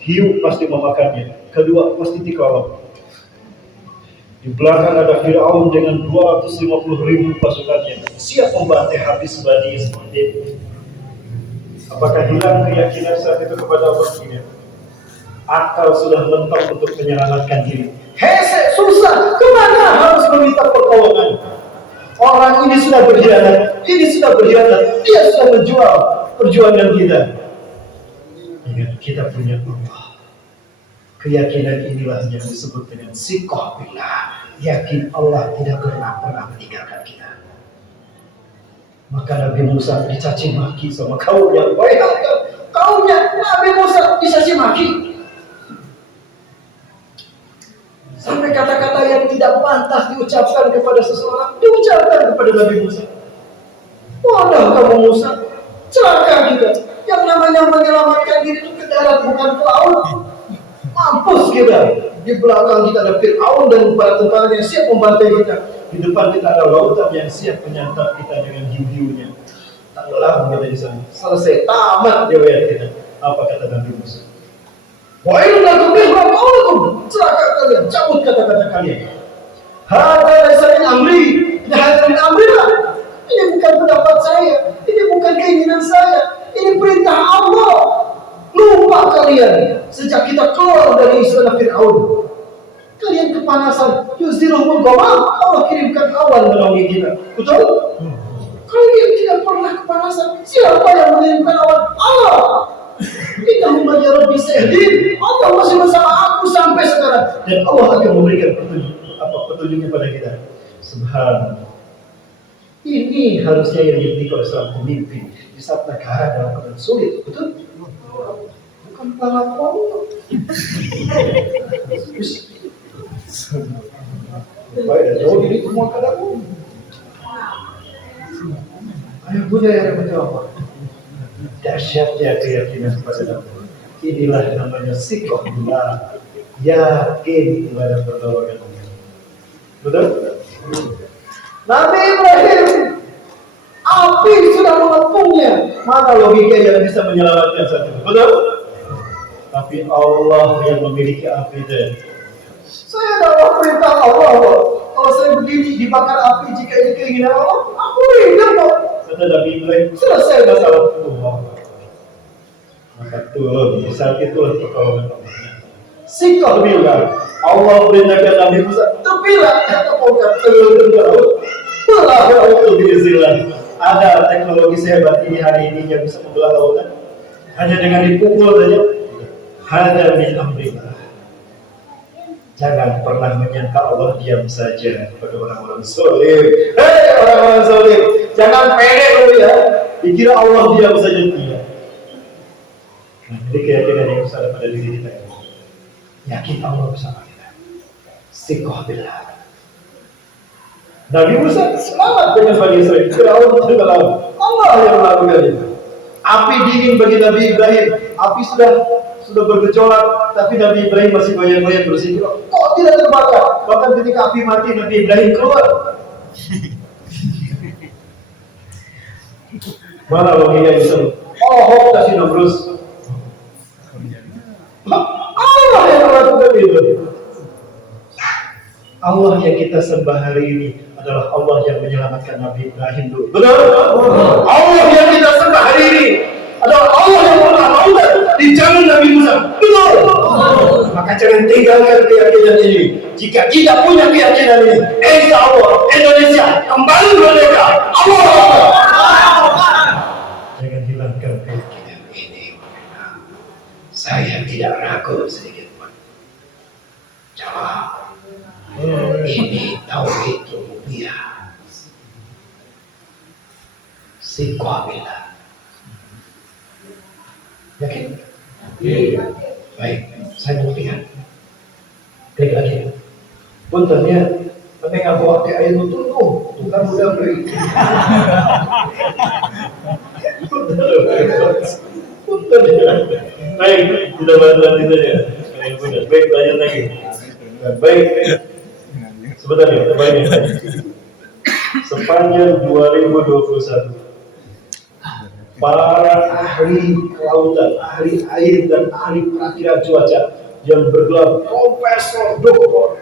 Hiu pasti memakannya, kedua pasti tikalau. Di belakang ada Fir'aun dengan 250.000 pasukannya, siap membantai habis Bani Israel. Apakah hilang keyakinan saat itu kepada Allah? Tidak. Akal sudah mentok untuk menyelamatkan diri. Hese, susah, kemana harus meminta pertolongan? Orang ini sudah berkhianat, dia sudah menjual perjuangan kita. Ingat, kita punya Allah. Keyakinan inilah yang disebut dengan siqah billah. Yakin Allah tidak pernah meninggalkan kita. Maka Nabi Musa dicaci maki sama kaumnya. Bayangkan, kaumnya Nabi Musa dicaci maki. Sampai kata-kata yang tidak pantas diucapkan kepada seseorang diucapkan kepada Nabi Musa. Wadah kamu Musa, celaka kita. Yang namanya menyelamatkan diri itu ke darat bukan ke laut. Mampus kita. Di belakang kita ada Fir'aun dan para tentaranya yang siap membantai kita. Di depan kita ada lautan yang siap menyantap kita dengan hiu-hiunya. Tenggelam kita di sana. Selesai, tamat riwayat kita. Apa kata Nabi Musa? Wa'in lakum bihra qawlakum, celaka kalian, cabut kata-kata kalian. Hadza laysa min amri, ini hadza min amrillah. Ini bukan pendapat saya, ini bukan keinginan saya, ini perintah Allah. Lupa kalian, sejak kita keluar dari istana Fir'aun, kalian kepanasan, yusdiruhul ghamam, Allah kirimkan awan menaungi kita. Betul? Kalian tidak pernah kepanasan. Siapa yang mengirimkan awan? Allah. Innahumma ya Rabbi sahdin. Allah masih bersama aku sampai sekarang, dan Allah akan memberikan petunjuknya pada kita. Subhanallah. Ini harusnya yang dimiliki oleh seorang pemimpin di saat negara dalam keadaan sulit. Betul? Bukan pelakon. Baik, dan jauh diri semua keadaanmu. Ayo Bunda yang menjawab. Dahsyatnya keyakinan kepada Allah. Inilah namanya siqah billah. Yakin kepada pertolongan Allah. Betul? Nabi Ibrahim, api sudah mengepungnya. Mana logika yang bisa menyelamatkan saat itu? Betul? Tapi Allah yang memiliki api itu. Saya dapat perintah Allah. Kalau saya berdiri dibakar api jika ini keinginan Allah, aku hidup kok. Kata Nabi Ibrahim, selesai masalah Allah. Maka turun, di saat itulah pertolongan Allah. Siqah billah. Allah perintahkan Nabi Musa, tepilah kata pongkat telur dan laut. Belah laut biiznillah. Ada teknologi sehebat ini hari ini yang bisa membelah lautan. Hanya dengan dipukul saja. Hada min amrillah. Jangan pernah menyangka Allah diam saja kepada orang-orang zalim. Hei orang-orang zalim, jangan pede dulu ya. Dikira Allah diam saja, tidak. Nah, jadi keyakinan yang besar pada diri kita. Yakin Allah bersama kita. Siqah billah. Nabi Musa selamat dengan Bani Israel. Fir'aun tenggelam. Allah yang melakukan itu. Api dingin bagi Nabi Ibrahim. Api sudah bergejolak, tapi Nabi Ibrahim masih goyang-goyang bersikir. Kok tidak terbakar? Bahkan ketika api mati, Nabi Ibrahim keluar. Mana logika itu? Oh, kasih Namrus. Allah yang melakukan itu. Allah yang kita sembah hari ini adalah Allah yang menyelamatkan Nabi Ibrahim dulu. Betul? Allah yang kita sembah hari ini adalah Allah yang pernah lautan di zaman Nabi Musa. Betul? Maka jangan tinggalkan keyakinan ini. Jika kita punya keyakinan ini, insya Allah Indonesia kembali merdeka. Allah. Jangan hilangkan keyakinan ini. Saya tidak ragu sedikit pun. Jawab. Ini tauhid rububiyah. Siqah billah. Yakin? Iya. Baik, saya buktikan. Klik lagi. Puntennya, tapi nggak bawa ke air itu tuh kan udah beri. Puntennya. Baik, kita bantu nanti saja. Baik, lanjut lagi. Baik. Sebentar ya, baik. sepanjang 2021 para ahli kelautan, ahli air dan ahli perakiraan cuaca yang bergelar profesor doktor,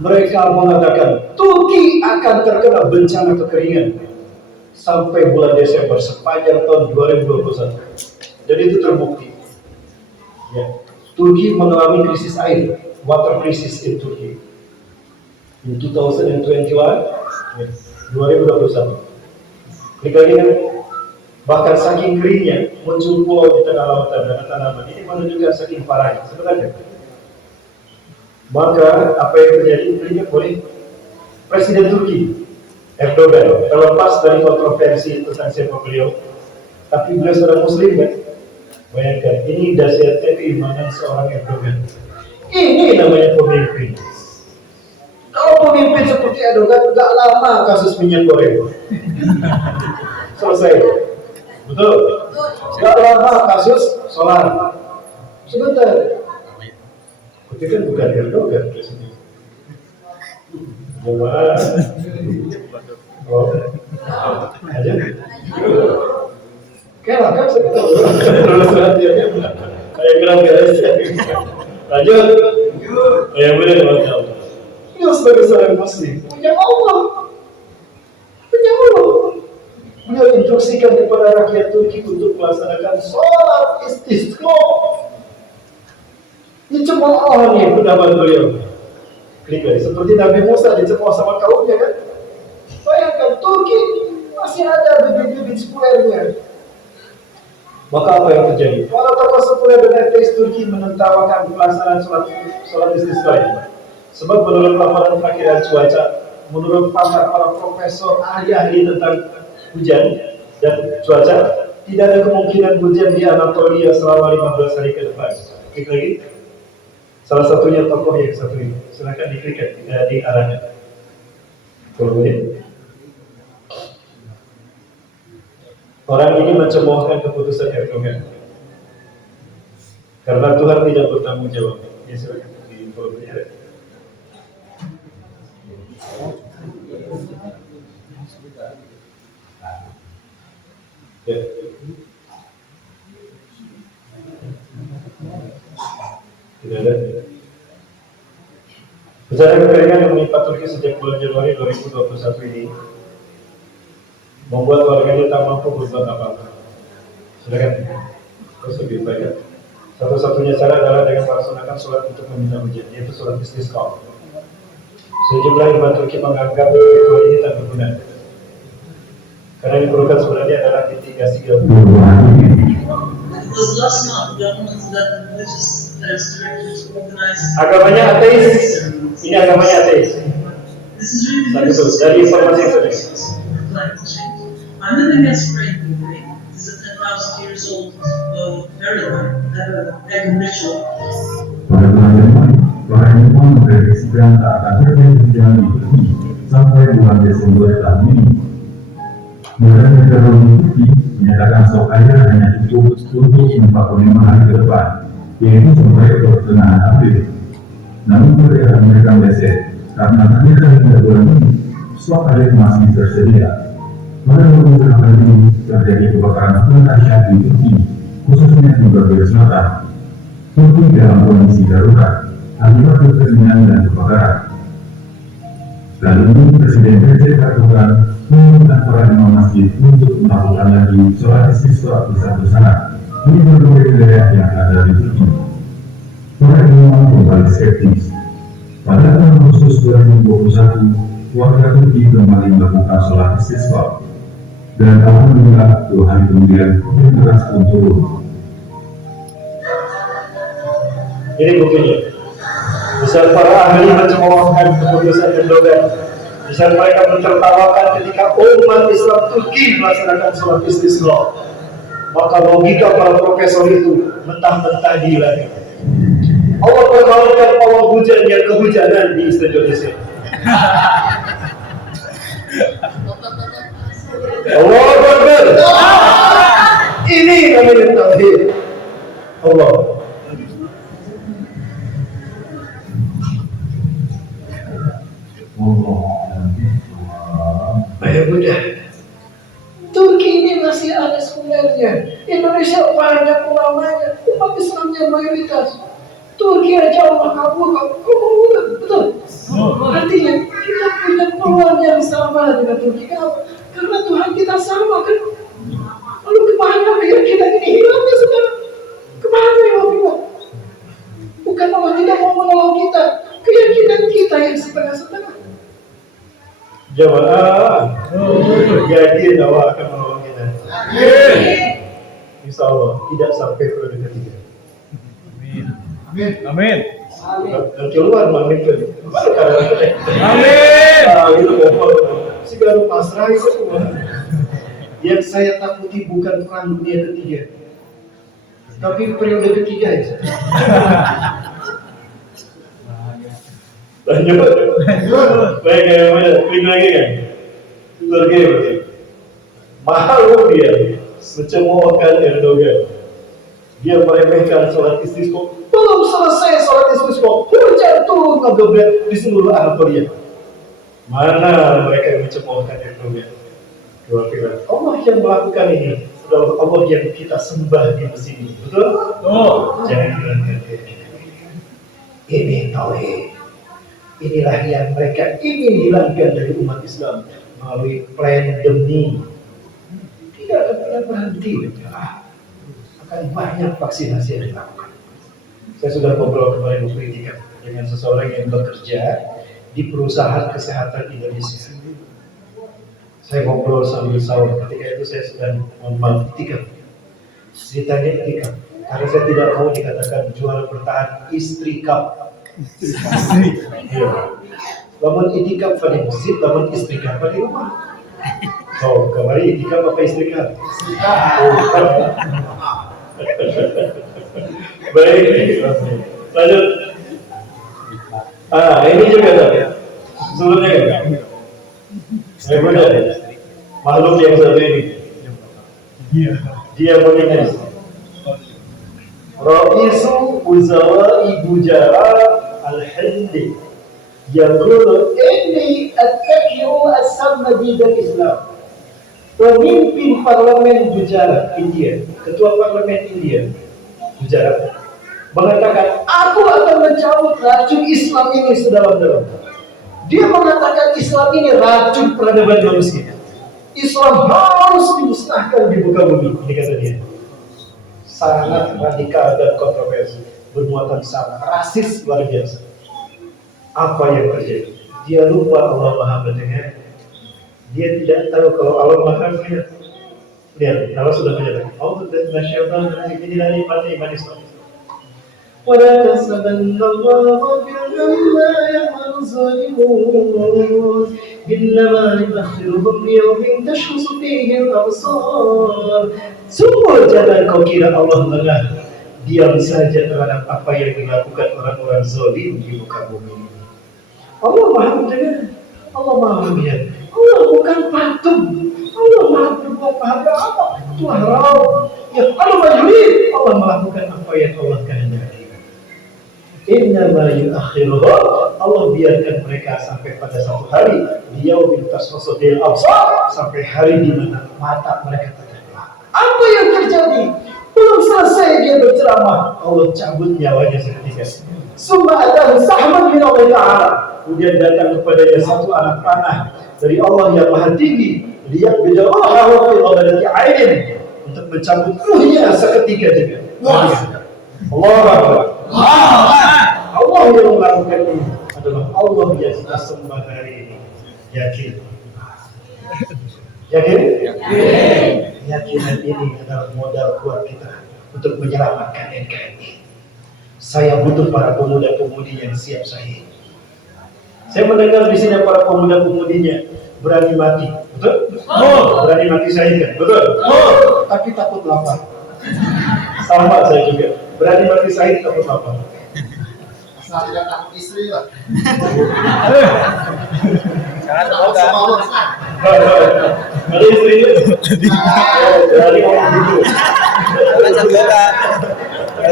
mereka mengatakan Turki akan terkena bencana kekeringan sampai bulan Desember sepanjang tahun 2021. Jadi itu terbukti. Ya, Turki mengalami krisis air, water crisis in Turkey in 2021, 2021. Klik lagi kan? Bahkan saking keringnya muncul pulau di tengah lautan dan tanaman. Ini menunjukkan saking parahnya sebenarnya. Maka apa yang terjadi dilihat oleh Presiden Turki Erdogan, terlepas dari kontroversi tentang siapa beliau, tapi beliau seorang Muslim kan? Bayangkan, ini dahsyatnya keimanan seorang Erdogan. Ini namanya pemimpin. Kalau pemimpin seperti Erdogan, gak lama kasus minyak goreng selesai. Betul? Gak lama kasus solar. Sebentar. Itu kan bukan Erdogan presiden. Jemaah. Oh, aja. Kayak kan sebentar. Terus latihannya kayak gerak beres. Lanjut. Yang boleh macam. Dia sebagai seorang Muslim punya Allah. Punya Allah. Beliau instruksikan kepada rakyat Turki untuk melaksanakan sholat istisqa. Dicemooh nih pendapat beliau. Klik lagi, seperti Nabi Musa dicemooh sama kaumnya kan? Bayangkan Turki masih ada bibit-bibit sekulernya. Maka apa yang terjadi? Para tokoh sekuler dan ateis Turki menertawakan pelaksanaan sholat istisqa ini. Sebab menurut laporan perakiraan cuaca, menurut pakar para profesor ahli-ahli tentang hujan dan cuaca, tidak ada kemungkinan hujan di Anatolia selama 15 hari ke depan. Klik lagi. Salah satunya tokoh yang satu ini. Silakan diklik di arahnya. Kalau boleh. Orang ini mencemoohkan keputusan Erdogan karena Tuhan tidak bertanggung jawab. Ya, silakan di follow ya. Ya. Tidak ada. Bencana kekeringan yang menimpa Turki sejak bulan Januari 2021 ini membuat warganya tak mampu berbuat apa-apa. Silakan, terus lebih baik. Satu-satunya cara adalah dengan melaksanakan sholat untuk meminta hujan, yaitu sholat istisqa. Sejumlah imam Turki menganggap ritual ini tak berguna, karena yang diperlukan sebenarnya adalah mitigasi gangguan. Agamanya ateis. Ini agamanya ateis. Dari informasi yang sudah. Another desperate movie is a 10,000 years old paradigm, pagan ritual. Pada bulan Januari, para ilmuwan memprediksikan tak akan terjadi hujan di Turki sampai bulan Desember tahun ini. Badan Meteorologi Turki menyatakan stok air hanya cukup untuk 45 hari ke depan, yaitu sampai pertengahan April. Namun perkiraan mereka meleset karena ternyata hingga bulan ini stok air masih tersedia. Pada beberapa hari ini terjadi kebakaran hutan dahsyat di Turki, khususnya di bagian selatan. Turki dalam kondisi darurat akibat kekeringan dan kebakaran. Kali ini Presiden Recep Erdogan meminta para imam masjid untuk melakukan lagi sholat istisqa besar-besaran di berbagai wilayah yang ada di Turki. Para imam kembali skeptis. Pada tahun Agustus 2021, warga Turki kembali melakukan sholat istisqa. Dan alhamdulillah 2 hari kemudian hujan deras pun turun. Ini buktinya. Misal para ahli mencemoohkan keputusan Erdogan, misal mereka mentertawakan ketika umat Islam Turki melaksanakan sholat istisqa, maka logika para profesor itu mentah-mentah gila. Allah permalukan pawang hujan yang kehujanan di Indonesia. Allahu Akbar. Ini namanya tauhid. Allah. Allah muda, Turki ini masih ada sekulernya, Indonesia banyak ulamanya, umat Islamnya mayoritas. Turki aja Allah kabulkan, betul. Artinya kita punya peluang yang sama dengan Turki. Kenapa? Karena Tuhan kita sama kan. Lalu kemana keyakinan ini hilangnya sekarang? Kemana ya Allah? Bukan Allah tidak mau menolong kita, keyakinan kita yang setengah-setengah. Jamaah, jadi Allah akan menolong kita. Insya Allah tidak sampai periode ketiga. Amin. Dan keluar mamin ke Amin. Itu segala pasrah itu semua. Yang saya takuti bukan perang dunia ketiga, tapi periode ketiga itu. Lanjut. Baik, yang mana? Klik lagi kan? Turki berarti. Mahal dia mencemoohkan Erdogan. Dia meremehkan sholat istisqa. Belum selesai sholat istisqa, hujan turun ngegebet di seluruh Anatolia. Mana mereka yang mencemoohkan Erdogan? Kewakilan Allah yang melakukan ini adalah Allah yang kita sembah di mesin ini, betul? Jangan hilangkan ini tauhid. Inilah yang mereka ingin hilangkan dari umat Islam melalui pandemi. Tidak akan pernah berhenti. Akan banyak vaksinasi yang dilakukan. Saya sudah ngobrol kemarin kritik dengan seseorang yang bekerja di perusahaan kesehatan Indonesia. Saya ngobrol sambil sahur. Ketika itu saya sedang membantu itikaf. Ditanya itikaf, karena saya tidak mau dikatakan juara bertahan istri kap. Lamun itikaf pada masjid, lamun istri kap di rumah. So, kemarin itikaf apa istri kap? Baik, lanjut. Ini juga tak? Sebelumnya kan? Saya benar. Makhluk yang satu ini. Dia punya Ra'isu Uzawai Bujara Al-Hindi yaqulu inni attakiru as-samadi al-Islam. Pemimpin parlemen Bujara India, ketua parlemen India Bujara mengatakan aku akan mencabut racun Islam ini sedalam-dalam. Dia mengatakan Islam ini racun peradaban manusia. Islam harus dimusnahkan di muka bumi. Ini kata dia. Sangat radikal dan kontroversi, bermuatan sara, rasis luar biasa. Apa yang terjadi? Dia lupa Allah Maha mendengar. Dia tidak tahu kalau Allah Maha melihat. Lihat, Allah sudah menyatakan, Allah dan masyarakat inilah nikmat iman Islam. ولا تحسبن الله غافلا عما يعمل الظالمون إنما يؤخرهم ليوم تشخص فيه الأبصار. Sungguh jangan kau kira Allah lengah diam saja terhadap apa yang dilakukan orang-orang zalim di muka bumi. Allah Maha mendengar, Allah Maha melihat. Allah bukan patung. Allah Maha berbuat apa? Tuhan Rabb yang Allah majlis. Allah melakukan apa yang Allah kehendaki. Innama yu'akhiruhum, Allah biarkan mereka sampai pada satu hari yaumil tashkhasu fil absar, sampai hari di mana mata mereka terbelah. Apa yang terjadi? Belum selesai dia berceramah, Allah cabut nyawanya seketika. Summa atahu sahman min Allah Ta'ala, kemudian datang kepadanya satu anak panah dari Allah yang Maha Tinggi, lihat bidawahu fil abadati ainin, untuk mencabut ruhnya seketika juga. Allah Allah yang melakukan ini adalah Allah yang kita sembah hari ini. Yakin? Yakinan ini adalah modal kuat kita untuk menyelamatkan NKRI. Saya butuh para pemuda-pemudi yang siap syahid. Saya mendengar di sini para pemuda-pemudinya berani mati, betul? Berani mati syahid kan? Betul? Tapi takut lapar. Sama saya juga. Berani mati syahid takut lapar. Asal tidak takut istri lah. Jangan terlalu. Ada istrinya? Berani ngomong gitu.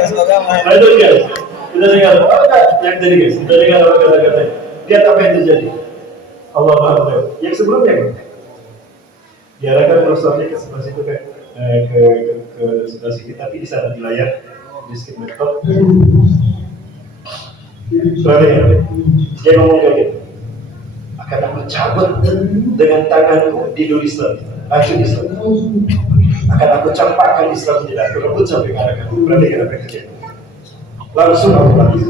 Semoga Lanjut guys. Kita dengar. Yang tadi guys. Kita dengar apa kata-katanya. Lihat apa yang terjadi. Allah Maha. Yang sebelumnya kan? diarahkan browsernya ke sebelah situ kan, ke sebelah sini, tapi di sana di layar, di skip laptop. Soalnya dia ngomong kayak gitu, akan aku cabut dengan tanganku di dulu Islam, Islam. Akan aku campakkan Islam, tidak aku rebut sampai ke arah kamu. Berarti kenapa kecil? Langsung aku mati.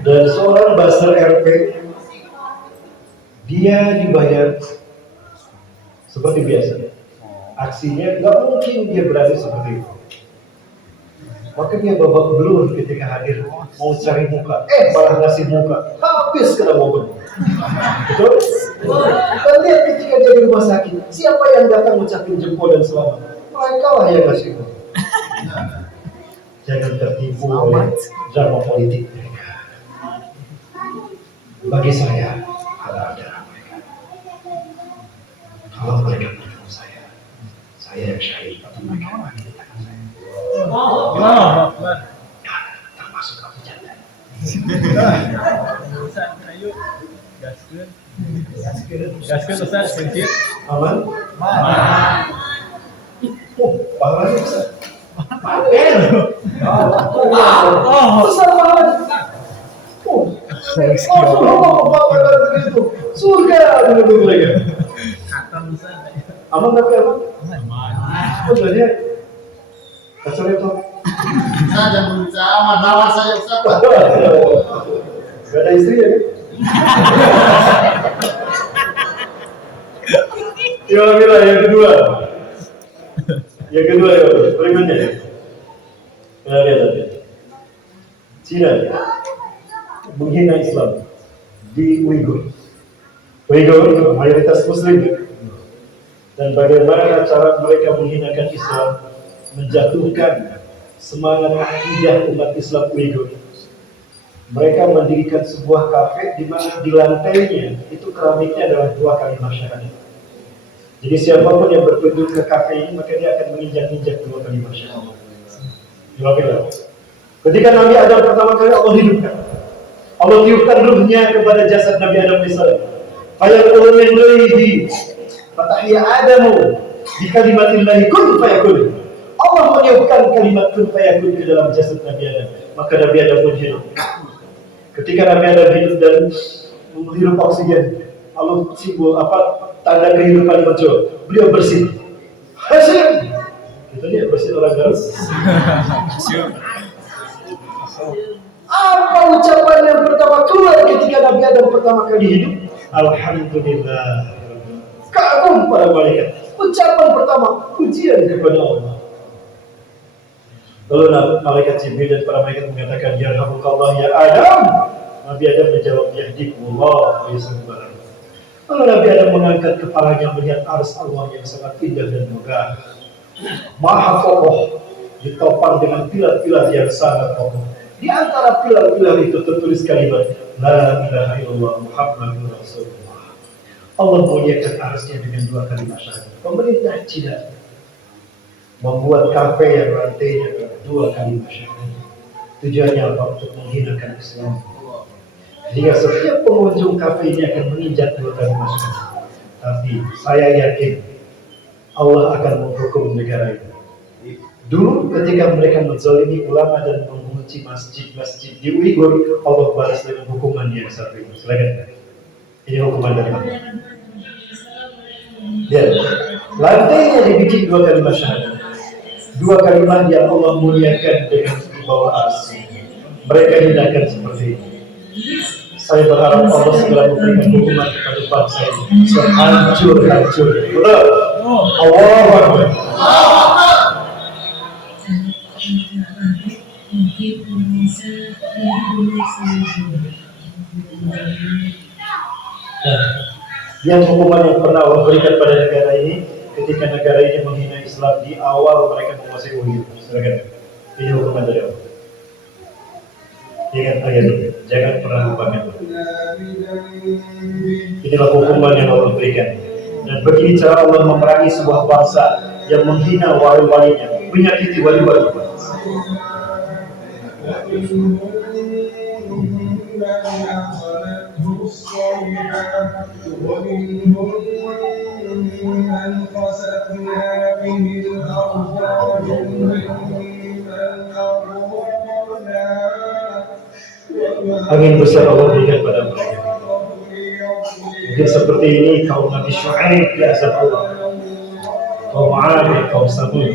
Dan seorang buzzer RP, dia dibayar seperti biasa. Aksinya nggak mungkin dia berani seperti itu. Maka dia babak belur ketika hadir, mau cari muka, malah ngasih muka, habis kena mobil. Betul? Dan lihat ketika dia di rumah sakit, siapa yang datang mengucapkan jempol dan selamat? Mereka lah yang ngasih muka. Jangan tertipu oleh drama politik mereka. Bagi saya, ada mereka. Kalau mereka bertemu saya yang syahid atau mereka mati di tangan saya. Termasuk aku janda. Ayo, gaskeun Ustaz, sedikit. Aman? Pahala Ustaz. Surga menunggu mereka. Aman tapi aman? Sebenarnya kacau itu. Saya jangan berbicara aman, lawan saya Ustaz. Gak ada istri ya? Alhamdulillah yang kedua. Yang kedua ya, berikutnya. Kita lihat tadi. Cina menghina Islam di Uyghur. Uyghur mayoritas Muslim. Dan bagaimana cara mereka menghinakan Islam, menjatuhkan semangat akidah umat Islam Uyghur. Mereka mendirikan sebuah kafe di mana di lantainya itu keramiknya adalah 2 kalimat syahadat. Jadi siapapun yang berkunjung ke kafe ini maka dia akan menginjak-injak 2 kalimat syahadat. Ketika Nabi Adam pertama kali Allah hidupkan, Allah tiupkan ruhnya kepada jasad Nabi Adam misalnya. Fayaqulu min ruhihi fatahya Adamu bi kalimatillahi kun fayakun. Allah meniupkan kalimat kun fayakun ke dalam jasad Nabi Adam, maka Nabi Adam pun hidup. Ketika Nabi Adam hidup dan menghirup oksigen, Allah simbol tanda kehidupan muncul. Beliau bersih. Hasil. Itu dia bersih orang Garut. Apa ucapan yang pertama keluar ketika Nabi Adam pertama kali hidup? Alhamdulillah. Kagum para malaikat. Ucapan pertama, pujian kepada Allah. Lalu malaikat Jibril dan para malaikat mengatakan, ya Yarhamukallah ya Adam. Nabi Adam menjawab, Yahdikumullah. Lalu Nabi Adam mengangkat kepalanya melihat arsy Allah yang sangat indah dan megah. Maha kokoh, ditopang dengan pilar-pilar yang sangat kokoh. Di antara pilar-pilar itu tertulis kalimat La ilaha illallah Muhammadur Rasulullah. Allah muliakan arsy-Nya dengan 2 kalimat syahadat. Pemerintah Cina membuat kafe yang lantainya 2 kalimat syahadat. Tujuannya apa? Untuk menghinakan Islam. Jika setiap pengunjung kafe ini akan menginjak 2 kalimat syahadat. Tapi saya yakin Allah akan menghukum negara ini. Dulu ketika mereka menzalimi ulama dan mengunci masjid-masjid di Uyghur, Allah balas dengan hukuman yang satu ini. Silakan. Ini hukuman dari Allah. Ya, lantainya dibikin 2 kalimat syahadat. 2 kalimat yang Allah muliakan dengan di bawah arsy. Mereka hinakan seperti ini. Saya berharap Allah segera memberikan hukuman kepada bangsa ini. Sehancur-hancur. Betul? Allah Akbar. Nah, yang hukuman yang pernah Allah berikan pada negara ini ketika negara ini menghina Islam di awal mereka menguasai Uyghur. Silakan. Ini hukuman dari Allah. Ingat ayat ini, jangan pernah lupakan. Inilah hukuman yang Allah berikan. Dan begini cara Allah memerangi sebuah bangsa yang menghina wali-walinya, menyakiti wali-wali. Angin besar Allah berikan pada mereka. Mungkin seperti ini kaum Nabi Syuaib di azab Allah, kaum Ad, kaum Samud.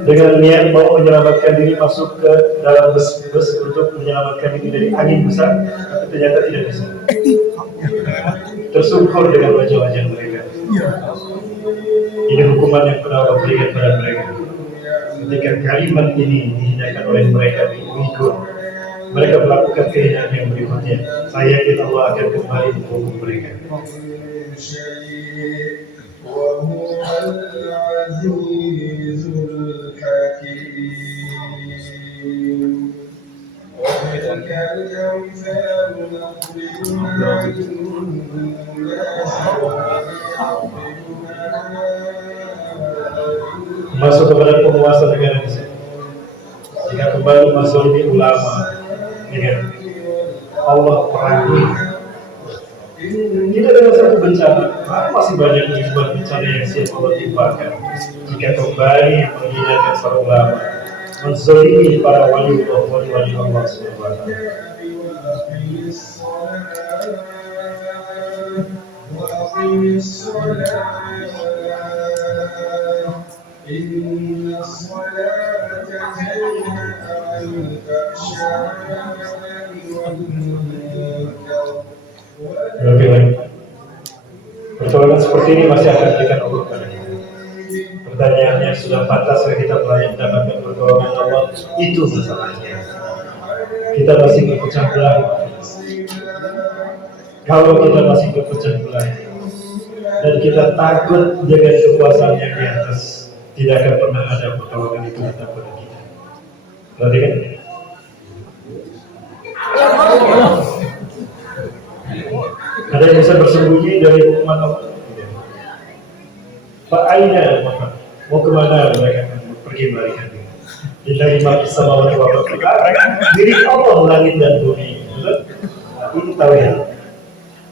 Dengan niat mau menyelamatkan diri masuk ke dalam bus untuk menyelamatkan diri dari angin besar, tapi ternyata tidak bisa. Tersungkur dengan wajah-wajah mereka. Ini hukuman yang pernah Allah berikan pada mereka. Ketika kalimat ini dihinakan oleh mereka di Uyghur, mereka melakukan kehinaan yang berikutnya. Saya yakin Allah akan kembali menghukum mereka. Masuk kepada penguasa negara di sini. Jika kembali masuk di ulama, ingat Allah perangi. Tidak ada satu bencana, masih banyak bencana yang siap Allah timpakan. Jika kembali menghinakan para ulama, menzalimi para wali Allah SWT. Oke, baik. Pertolongan seperti ini masih akan diberikan Allah kepada kita. Pertanyaannya, sudah pantaskah kita mendapatkan pertolongan Allah? Itu masalahnya. Kita masih berpecah belah. Kalau kita masih berpecah belah dan kita takut dengan kekuasaan yang di atas, tidak akan pernah ada pertolongan itu datang pada kita. Perhatikan. Ada yang bisa bersembunyi dari hukuman Allah? Pak Aina, mau kemana mereka akan pergi melarikan diri? Lillahi ma fis samawati wa ma fil ardi, milik Allah langit dan bumi. Ini tauhid.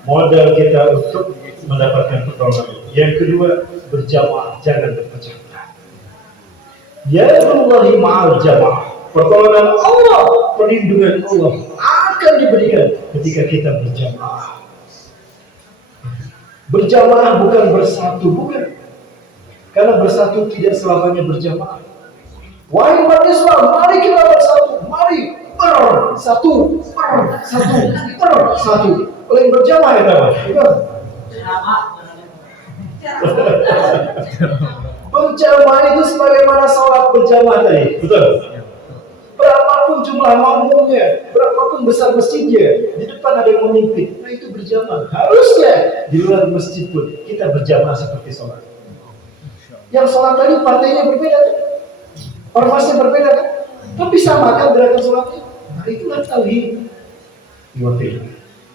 Modal kita untuk mendapatkan pertolongan. Yang kedua, berjamaah, jangan berpecah belah. Ya Allahi ma'al jamaah. Pertolongan Allah, perlindungan Allah akan diberikan ketika kita berjamaah. Berjamaah bukan bersatu, bukan. Karena bersatu tidak selamanya berjamaah. Wahai umat Islam, mari kita bersatu, mari bersatu. Paling berjamaah ya teman. Berjamaah itu sebagaimana sholat berjamaah tadi, betul? Berapapun jumlah makmumnya, berapapun besar masjidnya, di depan ada yang memimpin, nah itu berjamaah. Harusnya di luar masjid pun kita berjamaah seperti sholat. Yang sholat tadi partainya berbeda, ormasnya berbeda kan? Tapi sama kan gerakan sholatnya. Nah itulah tauhid. Diwakil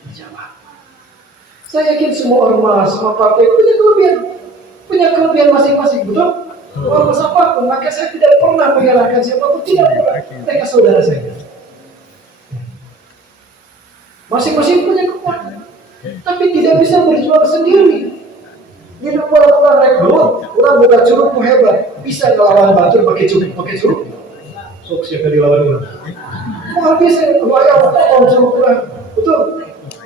berjamaah. Saya yakin semua ormas, semua partai punya kelebihan masing-masing, betul? Ormas apapun, maka saya tidak pernah menyalahkan siapapun, tidak pernah. Mereka saudara saya. Masing-masing punya kekuatan, tapi tidak bisa berjuang sendiri. Hidup orang rekrut, orang buka curugmu hebat, bisa ngelawan batur pakai curug. Sok siapa dilawan orang? Mahal bisa, bayar tahun sebulan. Betul.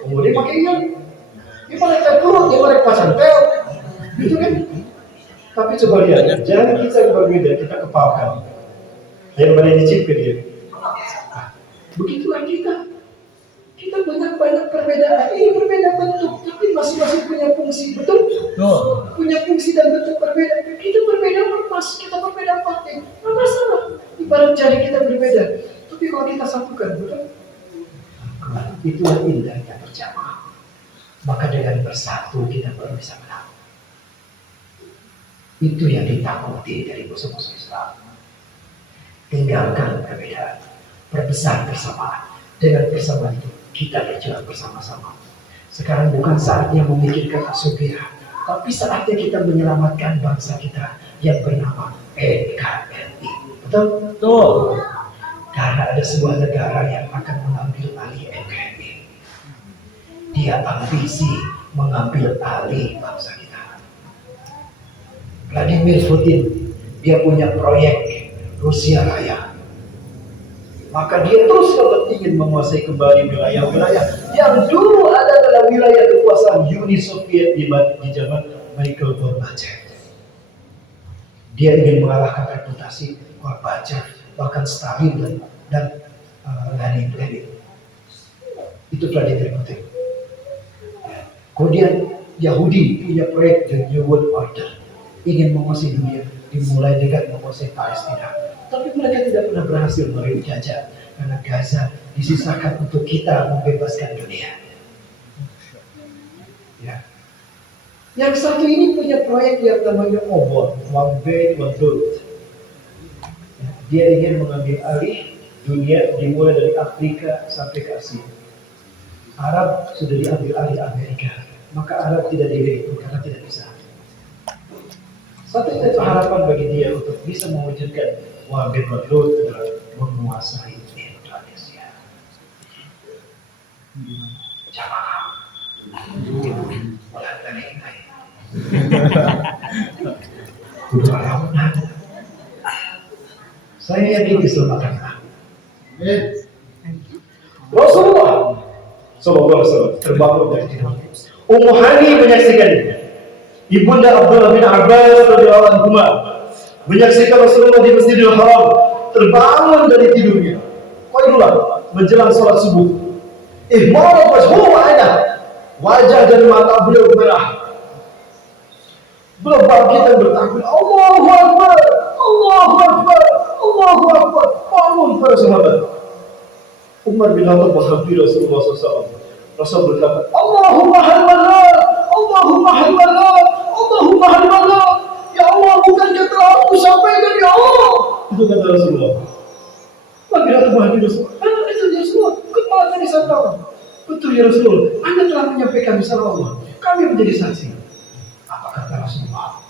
Oh, dia pakai ikan. Dia pakai telur, dia pakai pasang tel. Gitu kan? Tapi coba lihat, jangan kita yang berbeda, kita kepalkan. Yang mana dicipin dia. Begitulah kita. Kita banyak perbedaan. Ini berbeda bentuk, tapi masing-masing punya fungsi. Betul? Punya fungsi dan bentuk berbeda. Kita berbeda emas, kita berbeda pakai. Tidak masalah. Ibarat jari kita berbeda. Tapi kalau kita satukan, betul? Itulah indahnya berjamaah. Maka dengan bersatu kita baru bisa menang. Itu yang ditakuti dari musuh-musuh Islam. Tinggalkan perbedaan, perbesar persamaan. Dengan persamaan itu kita berjalan bersama-sama. Sekarang bukan saatnya memikirkan asubiah, tapi saatnya kita menyelamatkan bangsa kita yang bernama NKRI. Betul? Betul. Karena ada sebuah negara yang akan mengambil alih NKRI. Dia ambisi mengambil alih bangsa kita. Vladimir Putin, dia punya proyek Rusia Raya. Maka dia terus ingin menguasai kembali wilayah-wilayah yang dulu ada dalam wilayah kekuasaan Uni Soviet di zaman Mikhail Gorbachev. Dia ingin mengalahkan reputasi Gorbachev, bahkan Stalin dan Lenin. Itu Vladimir Putin. Kemudian Yahudi punya proyek The New World Order, ingin menguasai dunia, dimulai dengan menguasai Palestina. Tapi mereka tidak pernah berhasil meraih jajah karena Gaza disisakan untuk kita membebaskan dunia. Ya. Yang satu ini punya proyek yang namanya OBOR, One Belt One Road. Dia ingin mengambil alih dunia dimulai dari Afrika sampai ke Asia. Arab sudah diambil alih Amerika, maka Arab tidak dilirik karena tidak bisa. Satu-satu harapan bagi dia untuk bisa mewujudkan One Belt One Road adalah menguasai Indonesia. Jamaah. Melantari ini. Udah lama. Saya yakin Islam akan menang. Rasulullah Sallallahu Alaihi Wasallam terbangun dari tidur. Ummu Hani menyaksikan ini. Ibunda Abdullah bin Abbas radhiyallahu anhu menyaksikan Rasulullah di Masjidil Haram terbangun dari tidurnya. Qailullah menjelang salat subuh. Ihmar wajhuhu ada. Wajah dan mata beliau merah. Beliau bangkit dan bertakbir, Allahu Akbar, Allahu Akbar, Allahu Akbar. Bangun para sahabat. Umar bin Khattab menghampiri Rasulullah SAW. Rasul berkata, Allahumma halmallah, Allahumma halmallah, Allahumma halmallah. Ya Allah, bukankah telah aku sampaikan ya Allah? Itu kata Rasulullah. Lagi datang menghadiri Rasulullah. Itu ya Rasulullah, kepala tadi sampaikan. Betul ya Rasulullah, Anda telah menyampaikan misal Allah. Kami menjadi saksi. Apa kata Rasulullah?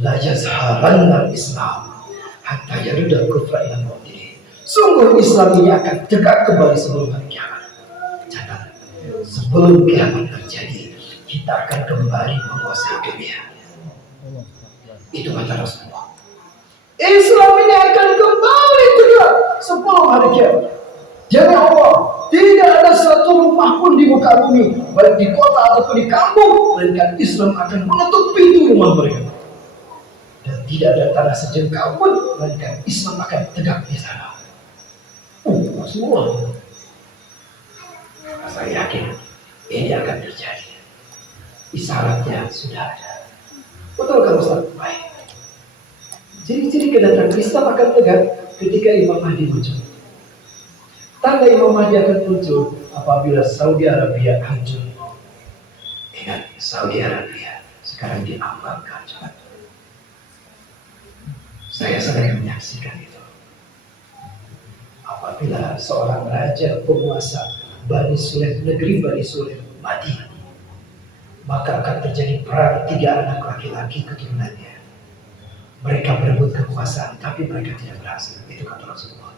La yazharanna Islam hatta yarudal kufra ila mawdihi. Sungguh Islam ini akan tegak kembali sebelum hari kiamat. Catat, sebelum kiamat terjadi, kita akan kembali menguasai dunia. Itu kata Rasulullah. Islam ini akan kembali tegak sebelum hari kiamat. Jadi Allah, tidak ada satu rumah pun di muka bumi, baik di kota ataupun di kampung, melainkan Islam akan menutup pintu rumah mereka. Dan tidak ada tanah sejengkal pun, melainkan Islam akan tegak di sana. Semua. Saya yakin ini akan terjadi. Isyaratnya sudah ada. Betul kan Ustaz? Baik. Ciri-ciri kedatangan Islam akan tegak ketika Imam Mahdi muncul. Tanda Imam Mahdi akan muncul apabila Saudi Arabia hancur. Ingat, Saudi Arabia sekarang diambang kehancuran. Saya sedang menyaksikan itu. Apabila seorang raja penguasa Bani Sulaim, negeri Bani Sulaim mati, maka akan terjadi perang 3 anak laki-laki keturunannya. Mereka berebut kekuasaan, tapi mereka tidak berhasil. Itu kata Rasulullah.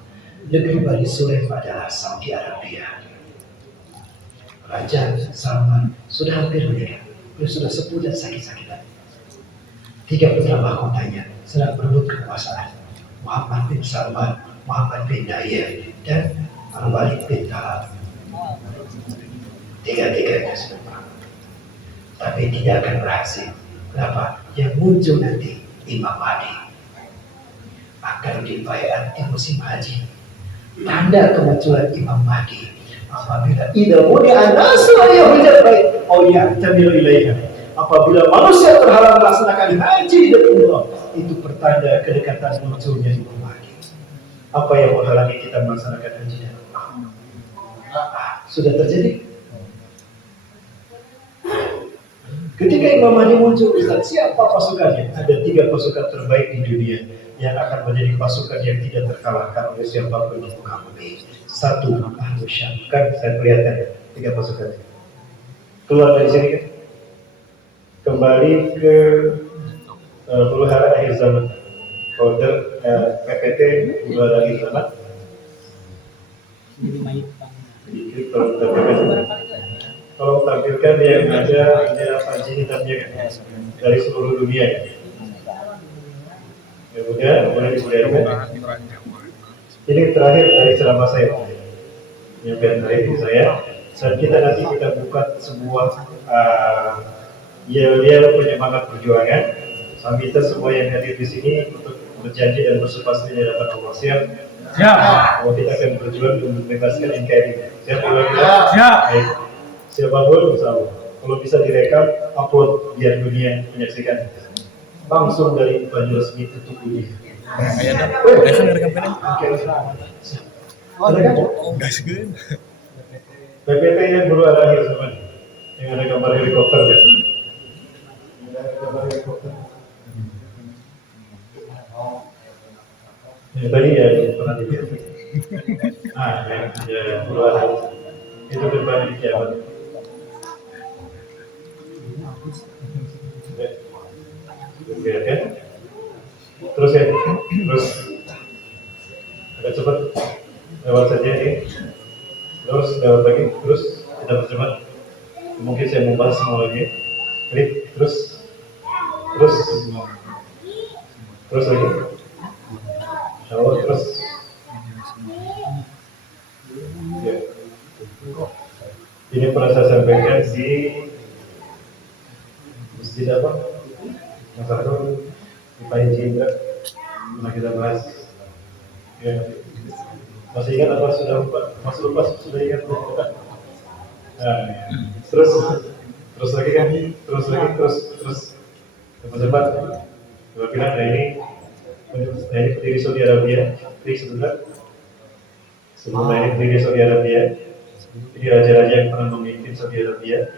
Negeri Bani Sulaim adalah Saudi Arabia. Raja Salman sudah hampir meninggal. Beliau sudah sepuh dan sakit-sakitan. 3 putra mahkotanya sedang berebut kekuasaan. Muhammad bin Salman, Muhammad bin Nayef, dan Al-Walid bin Talal. Tiga-tiganya sudah perang, tapi tidak akan berhasil. Kenapa? Yang muncul nanti Imam Mahdi akan dibaiat di musim haji. Tanda kemunculan Imam Mahdi apabila idza mudi'a an-nasu ayyuhul bait aw ya'tamiru ilaiha. Apabila manusia terhalang melaksanakan haji dan umrah, itu pertanda kedekatan munculnya Imam Mahdi. Apa yang menghalangi kita melaksanakan haji dan umrah? Sudah terjadi. Ketika Imam Mahdi muncul, Ustaz, siapa pasukannya? Ada 3 pasukan terbaik di dunia yang akan menjadi pasukan yang tidak terkalahkan oleh siapapun di muka bumi. 1, Ahlu Syam. Kan saya perlihatkan 3 pasukan. Keluar dari sini kan? Kembali ke huru hara akhir zaman. Order PPT huru hara akhir zaman. Jadi kalau tampilkan yang ada panji hitamnya kan, dari seluruh dunia kan. Kemudian boleh diperlihatkan. Ini terakhir dari ceramah saya, penyampaian terakhir saya. Dan kita nanti buka sebuah yel-yel penyemangat perjuangan. Kita semua yang hadir di sini untuk berjanji dan bersumpah setia di hadapan Allah. Siap? Siap. Bahwa kita akan berjuang untuk membebaskan NKRI. Siap? Siap. Baik. Siapapun, misalnya, kalau bisa direkam, upload biar dunia menyaksikan. Langsung dari baju resmi tutup budi. PPT yang baru ada akhir zaman, yang ada gambar helikopter kan? Ada gambar helikopter. Yang tadi ya pernah dilihat. Ya baru ada. Itu berbanding kiamat. Lihat ya, terus ya, terus agak cepat lewat saja ini, terus lewat lagi, terus kita bercepat. Mungkin saya membahas semua lagi, klik, terus lagi, insya terus, ya. Ini pernah saya sampaikan di masjid apa? Yang satu di Panji Indra pernah kita bahas. Ya. Masih ingat apa sudah lupa? Masih lupa sudah ingat lupa? Nah, terus lagi kan? Terus cepat. Coba bilang, ini pendiri Saudi Arabia. Klik sebentar. Sebelumnya ini pendiri Saudi Arabia. Jadi raja-raja yang pernah memimpin Saudi Arabia.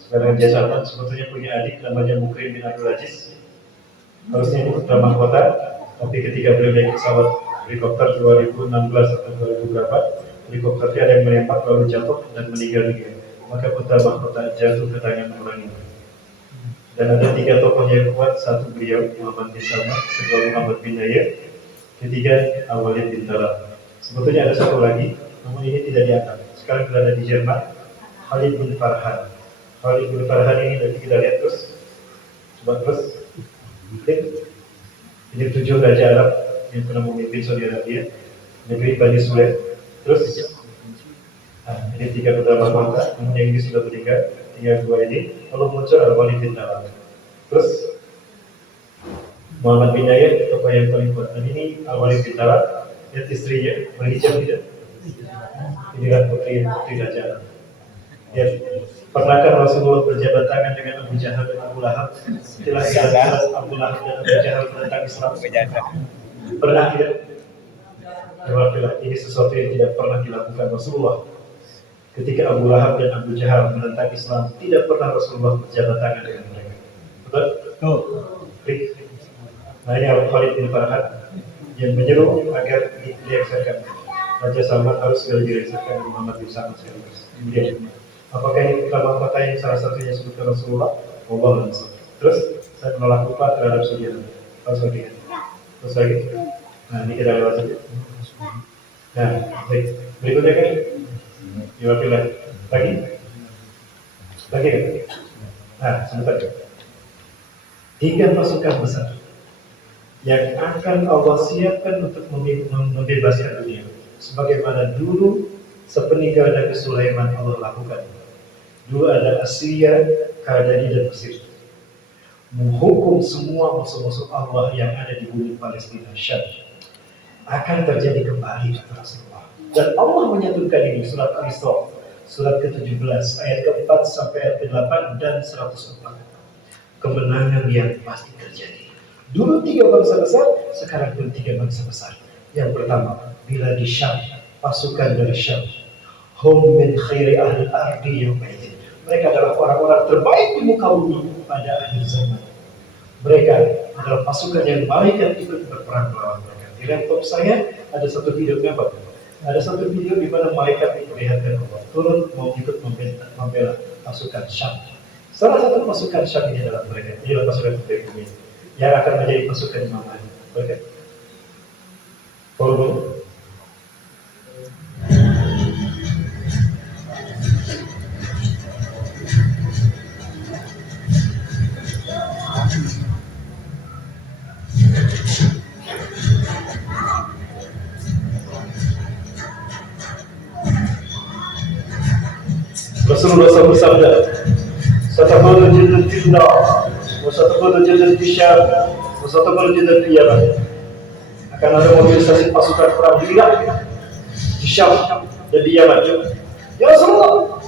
Sekarang dia sahabat sebetulnya punya adik namanya Mukrim bin Abdul Aziz. Harusnya ini putra mahkota, tapi ketika beliau naik pesawat helikopter 2016 atau 2000 berapa, helikopternya ada yang menembak lalu jatuh dan meninggal dunia. Maka putra mahkota jatuh ke tangan orang ini. Dan ada 3 tokoh yang kuat, satu beliau Muhammad bin Salman, kedua Muhammad bin Nayef, ketiga Al-Walid bin Talal. Sebetulnya ada satu lagi, namun ini tidak diangkat. Sekarang berada di Jerman, Khalid bin Farhan. Khalid bin Farhan ini nanti kita lihat terus, coba terus. Ini 7 raja Arab yang pernah memimpin Saudi Arabia, negeri Bani Sulaim. Terus, ini 3 putra mahkota, namun yang ini sudah meninggal, tinggal 2 ini. Lalu muncul Al-Walid bin Talal. Terus, Muhammad bin Nayef, tokoh yang paling kuat. Dan ini Al-Walid bin Talal, lihat istrinya, berhijab tidak? Inilah putri raja Arab. Ya, pernahkah Rasulullah berjabat tangan dengan Abu Jahal dan Abu Lahab? Jelas Abu Lahab dan Abu Jahal menentang Islam. Pernah tidak? Jawablah, ini sesuatu yang tidak pernah dilakukan Rasulullah. Ketika Abu Lahab dan Abu Jahal menentang Islam, tidak pernah Rasulullah berjabat tangan dengan mereka. Betul? Klik. Nah, ini Al-Khalid bin Farhan yang menyeru agar dilengsarkan. Raja Salman harus segera dilengsarkan dan Muhammad bin Salman sekaligus. Kemudian, apakah ini putra mahkota yang salah satunya disebutkan Rasulullah? Allah langsung. Terus saya menolak upah terhadap Saudi Arabia. Terus lagi. Nah, ini kita lewat saja. Nah, baik. Berikutnya kan? Diwakilkan lagi kan? Nah, sebentar. 3 pasukan besar yang akan Allah siapkan untuk membebaskan dunia. Sebagaimana dulu Seperti kepada Nabi Sulaiman Allah lakukan. Dulu ada Assyria, Kaldani dan Mesir. Menghukum semua musuh-musuh Allah yang ada di bumi Palestina Syam. Akan terjadi kembali kata Rasulullah. Dan Allah menyatukan ini surat Al-Isra, surat ke-17 ayat ke-4 sampai ayat ke-8 dan 104. Kemenangan yang pasti terjadi. Dulu 3 bangsa besar, sekarang pun 3 bangsa besar. Yang pertama, bila di Syam, pasukan dari Syam. Hum min khairi ahli ardi yawmaidin. Mereka adalah orang-orang terbaik di muka bumi pada akhir zaman. Mereka adalah pasukan yang malaikat ikut berperang melawan mereka. Di laptop saya ada satu video apa? Ada satu video di mana malaikat diperlihatkan Allah turun mau ikut membela pasukan Syam. Salah satu pasukan Syam ini adalah mereka. Ini adalah pasukan dari bumi yang akan menjadi pasukan Imam Ali. Mereka. Follow. Rasulullah SAW bersabda, "Satabulu jannat fillah, wa satabulu jannat fisyam, wa satabulu jannat fiyabah." Akan ada mobilisasi pasukan perang di Irak, di Syam, dan di Yaman. Ya Rasulullah,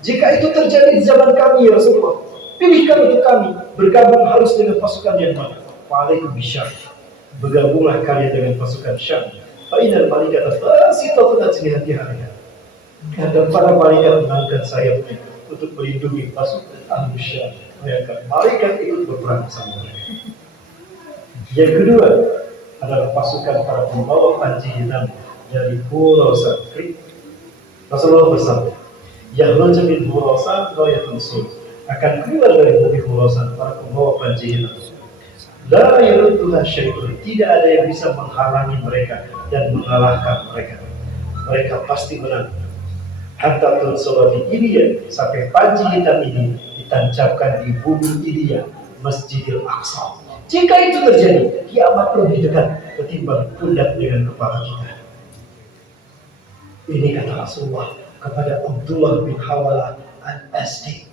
jika itu terjadi di zaman kami, ya Rasulullah, pilihkan untuk kami bergabung harus dengan pasukan yang mana? Wa'alaikum bisyam. Bergabunglah kalian dengan pasukan Syam. Fa'inal malaikat basitatun ajnihatiha. Dan para malaikat mengangkat sayapnya untuk melindungi pasukan Ahlu Syam. Bayangkan, malaikat ikut berperang bersama mereka. Yang kedua adalah pasukan para pembawa panji hitam dari Pulau Sakri. Rasulullah bersabda, "Yakhruju min Khurasan rayatun sul." Akan keluar dari bumi Khurasan para pembawa panji hitam. La yarudduha syai'un. Tidak ada yang bisa menghalangi mereka dan mengalahkan mereka. Mereka pasti menang. Hatta tursola di Ilya, sampai panji hitam ini ditancapkan di bumi Ilya, Masjidil Aqsa. Jika itu terjadi, kiamat lebih dekat ketimbang pundak dengan kepala kita. Ini kata Rasulullah kepada Abdullah bin Hawalah al-Asdi,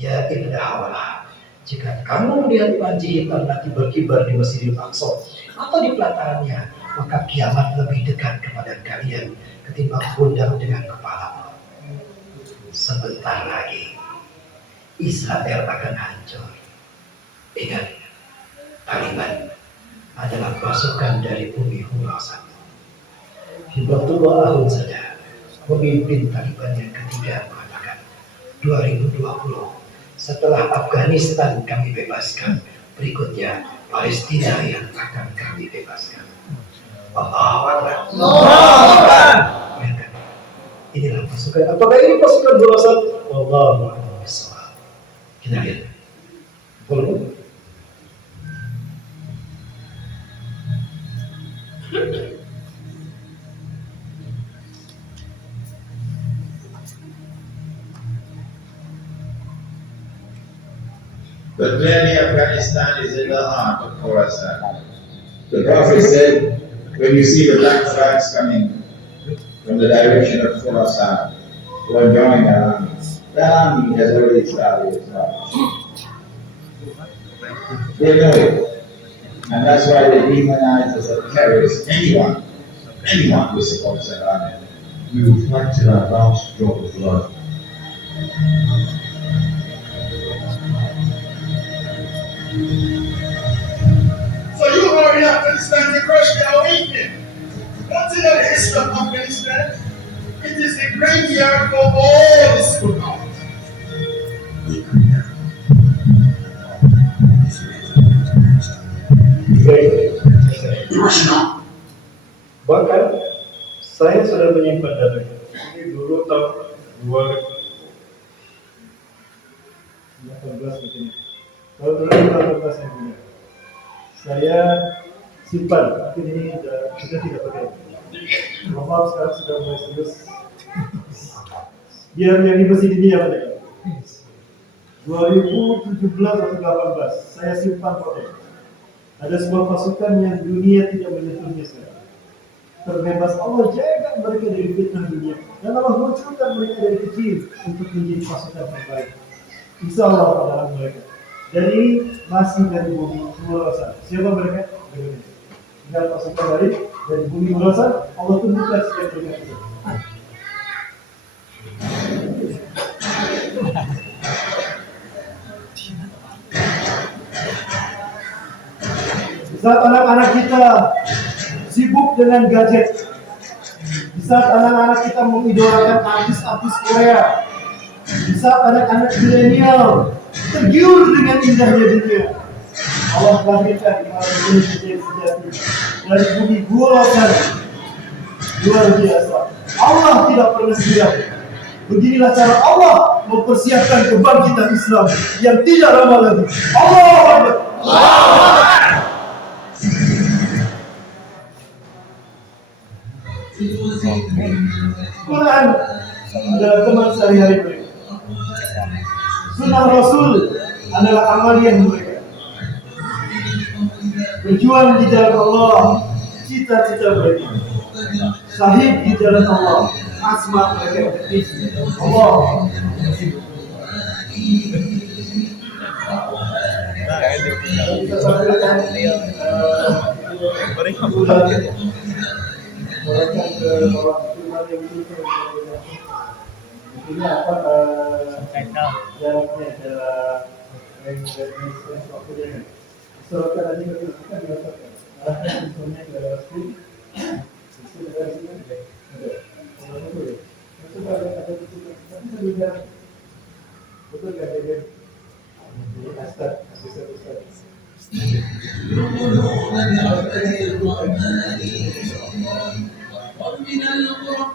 "Ya Ibn Hawalah, jika kamu melihat panji hitam nanti berkibar di Masjidil Aqsa atau di pelatarannya, maka kiamat lebih dekat kepada kalian ketimbang pundak dengan kepala. Sebentar lagi Israel akan hancur. Ingat, Taliban adalah pasukan dari bumi Khurasan. Hibatullah Ahunzada, pemimpin Taliban yang ketiga, mengatakan 2020 setelah Afghanistan kami bebaskan, berikutnya Palestina yang akan kami bebaskan. Allahu Akbar. Inilah pasukan. Apakah ini pasukan Khurasan? Wallahu a'lam bishawab. Kita lihat. Boleh. But clearly Afghanistan is in the heart of Khorasan. The Prophet said, when you see the black flags coming from the direction of Khorasan, who are joining the army. The army has already started its march. They know it. And that's why they demonize as a terrorist anyone who supports that army. We reflected our last drop of blood. So you already Afghanistan to crush the awakening. What's in the history of Afghanistan? It is the graveyard for all the superpowers. Bahkan saya sudah menyimpan datanya. Ini dulu tahun 2018 mungkin. Tahun 2018 saya punya. Saya simpan, tapi ini sudah tidak pakai. Maaf sekarang sudah mulai serius. Biar yang di mesin ini yang ada. 2017 atau 2018 saya simpan foto. Ada sebuah pasukan yang dunia tidak menyentuhnya sekarang. terbebas. Allah jaga mereka dari fitnah dunia dan Allah munculkan mereka dari kecil untuk menjadi pasukan terbaik. Insya Allah dalam mereka. Dan ini masih dari bumi Khurasan. Siapa mereka? Tinggal pasukan dari bumi Khurasan. Allah tunjukkan setiap mereka itu. Di saat anak-anak kita sibuk dengan gadget, di saat anak-anak kita mengidolakan artis-artis Korea, di saat anak-anak milenial tergiur dengan indahnya dunia, Allah lahirkan manusia sejati dari bumi Khurasan. Luar biasa. Allah tidak pernah diam. Beginilah cara Allah mempersiapkan kebangkitan Islam yang tidak lama lagi. Allahu Akbar. Quran adalah teman sehari-hari mereka. Sunnah Rasul adalah amalian mereka. Berjuang di jalan Allah, cita-cita mereka. Syahid di jalan Allah, asma mereka. Allah. Kita sampaikan mereka ke bawah firman yang ini apa jaraknya adalah waktunya. Surutkan aja kita dirasakan. Arahkan instrumennya ke dalam screen. Ada. Coba ada betul nggak ada? Ustaz, asisten Ustaz. ومن القرآن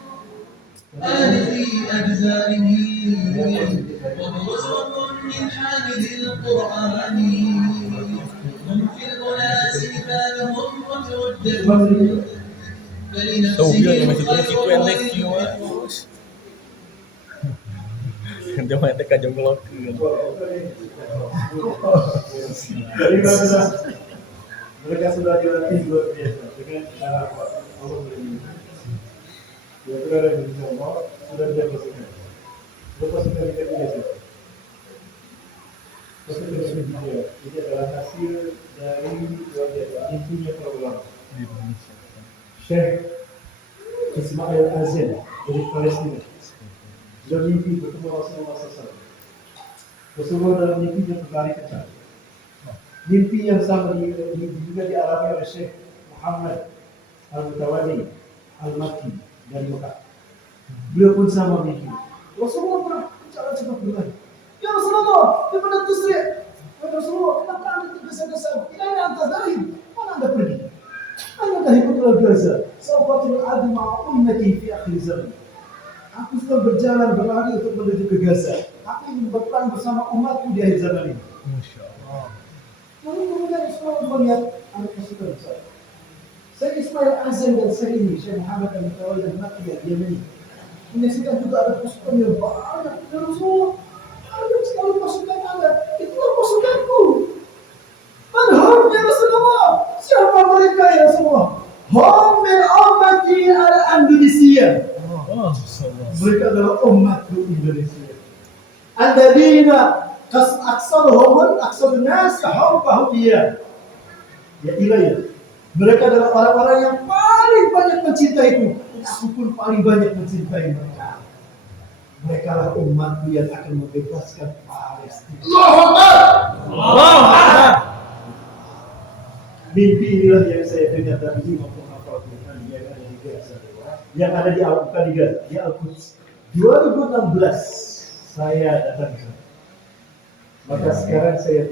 في أجزائه وهو من حامد القرآن هم في المناسب لهم وتوجه Yang masih punya situ endek dia main dekat jonglok. Mereka sudah dilatih luar biasa dengan cara Allah beriman. Dia berada di Allah sudah dia pasukan. Pasukan kita biasa. Pasukan dia. Ini adalah hasil dari luar biasa. Intinya program. Syekh Ismail Azin dari Palestina. Dia mimpi bertemu Rasulullah SAW. Rasulullah dalam mimpi dia berlari kencang. Mimpi yang sama juga dialami oleh Syekh Muhammad Al-Mutawali Al-Makki dari Mekah. Beliau pun sama mimpi. Rasulullah berbicara cepat berlari. Ya Rasulullah, di mana tusri? Ya Rasulullah, kenapa anda tergesa-gesa? Ini anda dari mana anda pergi? Anda dah ikut Gaza. Saufatul adu ma'a ummati fi akhir zaman. Aku sedang berjalan berlari untuk menuju ke Gaza. Aku ingin berperang bersama umatku di akhir zaman ini. Masya Allah. Lalu kemudian Rasulullah melihat anak pasukan besar. Syekh Ismail Azin dan Syekh ini, Syekh Muhammad Al-Mutawali dan Makki Al-Yamani, menyaksikan juga ada pasukan yang banyak. Ya Rasulullah, banyak sekali pasukan Anda. Itulah pasukanku. Manhum ya Rasulullah. Siapa mereka ya Rasulullah? Hum min ummati al-Indonesia. Mereka adalah umatku Indonesia. Alladzina aksaruhum aksarun nas hubbahu iya. Ya ilayya. Mereka adalah orang-orang yang paling banyak mencintaiku. Aku pun paling banyak mencintai mereka. Mereka lah umatku yang akan membebaskan Palestina. Allahu Akbar. Allahu Akbar. Mimpi inilah yang saya dengar tadi maupun hafal Quran yang ada di Gaza. Yang ada di Al-Quds, di Al-Quds. 2016 saya datang ke sana. Maka sekarang saya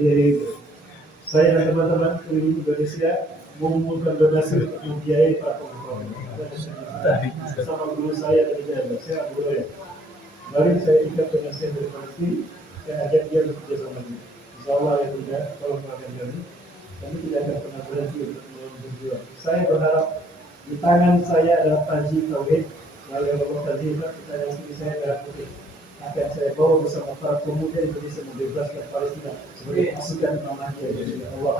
dan teman-teman keliling Indonesia mengumpulkan donasi untuk membiayai para pengumuman. Sama guru saya dari Jawa, saya guru ya. Mari saya ikat dengan saya dari Palestina, saya ajak dia untuk kerja sama dia. Insya Allah ya tidak, kalau melakukan kami tidak akan pernah berhenti untuk berjuang. Saya berharap di tangan saya adalah taji tauhid, lalu kalau taji kita yang sini saya adalah putih. Akan saya bawa bersama para pemuda Indonesia membebaskan Palestina sebagai pasukan namanya dari Allah.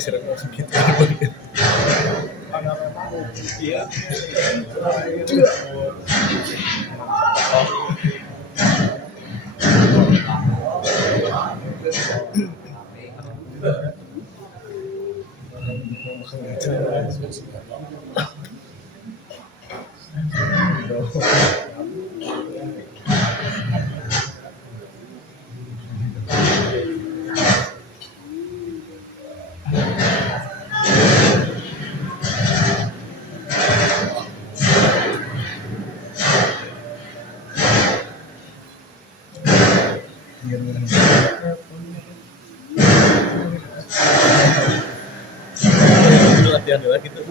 serem gitu. Iya. Latihan dulu gitu.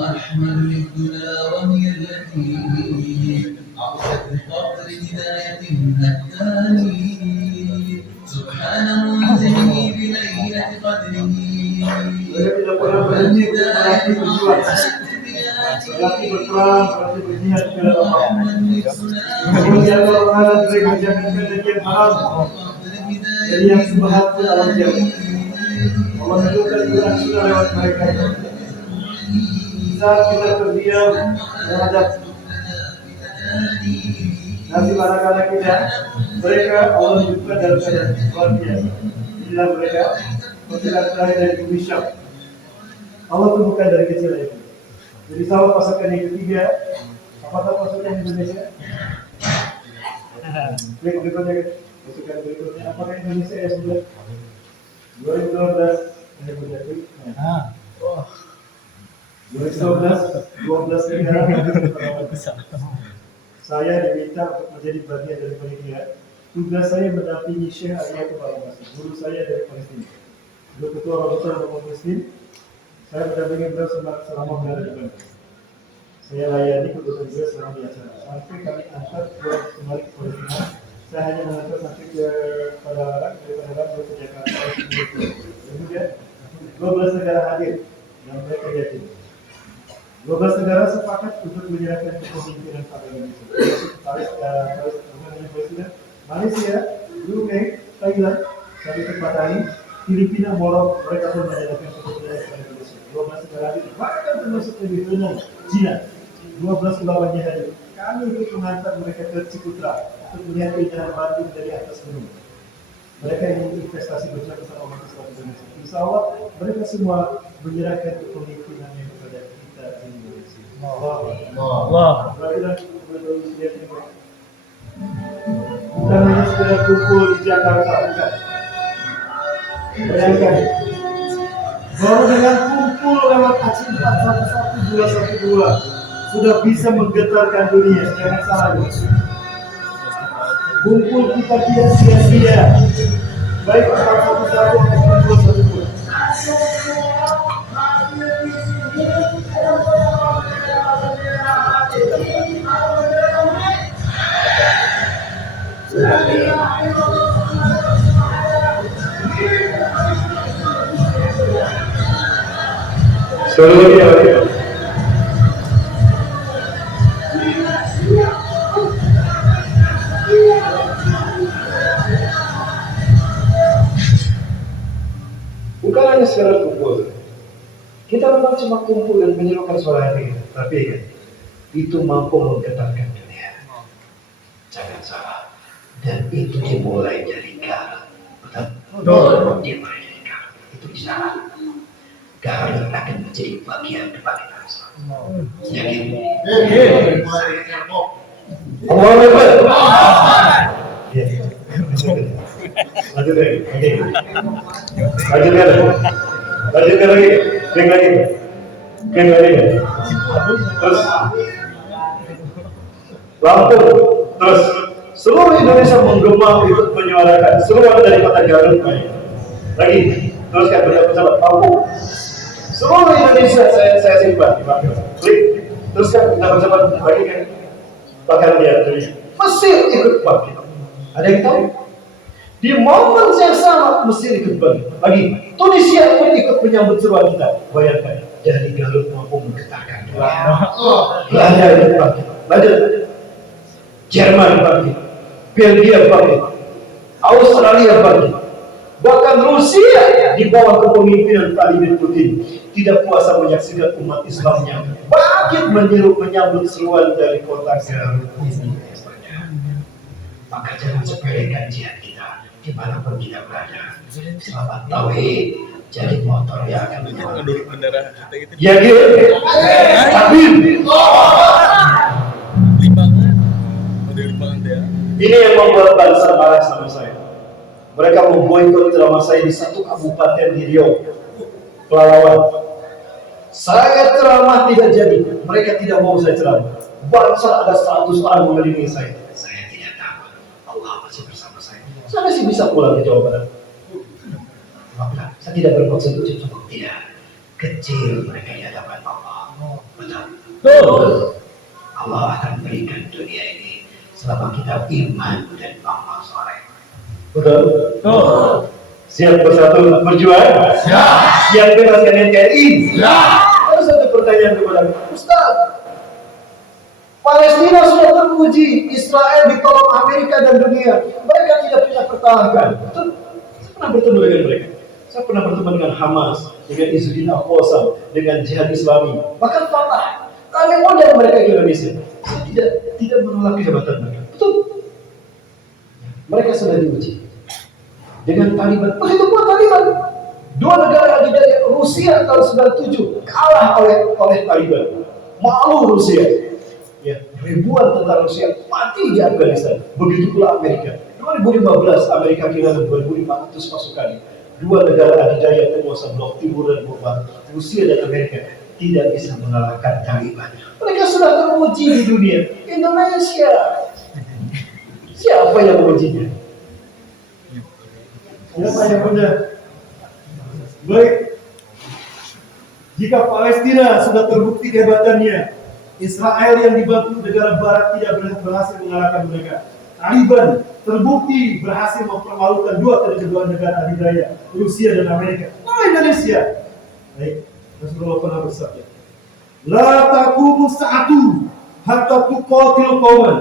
أحمد للدنا وهي التي أعطت الفقر هداية الثاني سبحان منزله بليلة قدره Jadi yang semangat Allah jauh. Allah menunjukkan Quran sudah lewat mereka. Saat kita terdiam menghadap nanti anak-anak kita, mereka Allah menunjukkan dalam keadaan luar biasa. Inilah mereka perjalanan terakhir dari Indonesia. Allah temukan dari kecil itu. Jadi sahabat pasukan yang ketiga, apakah pasukan Indonesia? Berikutnya, pasukan berikutnya, apakah Indonesia ya sudah 2012 ini berjadi? 12 negara. Saya diminta untuk menjadi bagian dari panitia. Tugas saya mendampingi Syekh Aliyatul Balamasi, guru saya dari Palestina. Guru ketua Rabita Umat Muslim. Saya mendampingi beliau selama berada di Bandung. Saya layani kebutuhan beliau selama di acara. Sampai kami angkat kembali ke Palestina. Saya hanya mengantar sampai ke Padalarang, dari Padalarang ke Jakarta. Kemudian 12 negara hadir dan mereka yakin. 12 negara sepakat untuk menyerahkan kepemimpinan pada Indonesia. Malaysia, Brunei, Thailand, sampai ke Bali, Filipina, Morok, mereka pun menyerahkan kepemimpinan pada Indonesia. 12 negara hadir, bahkan termasuk ke Vietnam, China, 12 lawannya hadir. Kami ikut mengantar mereka ke Ciputra untuk melihat keindahan Bandung dari atas gunung. Mereka ingin investasi bersama umat Islam Indonesia. Insya Allah mereka semua menyerahkan kepemimpinannya kepada kita di Indonesia. Allah. Bukan hanya sekedar kumpul di Jakarta, bukan. Bayangkan, baru dengan kumpul lewat aksi 411-212 sudah bisa menggetarkan dunia. Jangan salah, guys. Kumpul kita tidak sia-sia. Baik 411 maupun 212. Sekali lagi. Bukan hanya sekedar kumpul. Kita memang cuma kumpul dan menyerukan suara hati, tapi itu mampu menggetarkan dunia. Jangan salah. Dan itu dimulai dari Garut. Betul. Dimulai dari Garut. Itu di sana. Garut akan menjadi bagian depan kita semua. Yakin? Allahu Akbar. Ya. Lanjut lagi. Lanjutkan lagi. Kering lagi. Terus Lampung. Terus seluruh Indonesia menggema ikut menyuarakan. Seluruh dari kota Garut. Lagi. Teruskan bersama Lampung. Seluruh Indonesia saya simpan. Klik. Teruskan kita bersama lagi kan. Bahkan dia tulis, Mesir ikut bangkit. Ada yang tahu? Di momen yang sama, Mesir ikut bangkit. Lagi, Tunisia pun ikut menyambut seruan kita. Bayangkan, jadi Garut mampu menggetarkan dunia. Belanda ikut bangkit. Lanjut. Jerman bangkit. Belgia bangkit. Australia bangkit. Bahkan Rusia di bawah kepemimpinan Vladimir Putin tidak kuasa menyaksikan umat Islamnya bangkit menyambut seruan dari kota Garut ini. Maka jangan sepelekan jihad kita dimanapun kita berada. Selamat tauhid jadi motor yang akan menyambut. Ngeduruk bendera kita gitu. Ya gitu. Amin. Limbangan. Ada limbangan dia. Ini yang membuat bangsa marah sama saya. Mereka memboikot ceramah saya di satu kabupaten di Riau, Pelalawan. Saya ceramah tidak jadi, mereka tidak mau saya ceramah. Bangsa ada 100 orang mengelilingi saya. Saya tidak takut, Allah masih bersama saya. Saya masih bisa pulang ke Jawa Barat. Maka saya tidak bermaksud cukup tidak. Kecil mereka di hadapan Allah. Betul. Allah akan berikan dunia ini selama kita iman dan amal soleh. Betul. Siap bersatu untuk berjuang? Siap bebaskan NKRI? Ada satu pertanyaan kepada Ustaz. Palestina sudah teruji, Israel ditolong Amerika dan dunia. Mereka tidak bisa pertahankan. Betul. Saya pernah bertemu dengan mereka. Saya pernah bertemu dengan Hamas, dengan Izzuddin Al-Qassam, dengan Jihad Islami, bahkan Fatah. Kami undang mereka ke Indonesia. Saya tidak menolak kehebatan mereka. Betul. Mereka sudah diuji dengan Taliban. Begitu pun Taliban. Dua negara adidaya Rusia tahun 97 kalah oleh Taliban. Malu Rusia. Ya, ribuan tentara Rusia mati di Afghanistan. Begitu pula Amerika. 2015 Amerika kehilangan 2.500 pasukannya. Dua negara adidaya penguasa blok timur dan blok barat, Rusia dan Amerika, tidak bisa mengalahkan Taliban. Mereka sudah teruji di dunia. Indonesia, siapa yang mengujinya? Siapa yang benar? Baik. Jika Palestina sudah terbukti kehebatannya, Israel yang dibantu negara barat tidak berhasil mengalahkan mereka. Taliban terbukti berhasil mempermalukan kedua negara adidaya, Rusia dan Amerika. Indonesia. Baik, Rasulullah pernah bersabda, La taqumu sa'atu hatta tuqatil qauman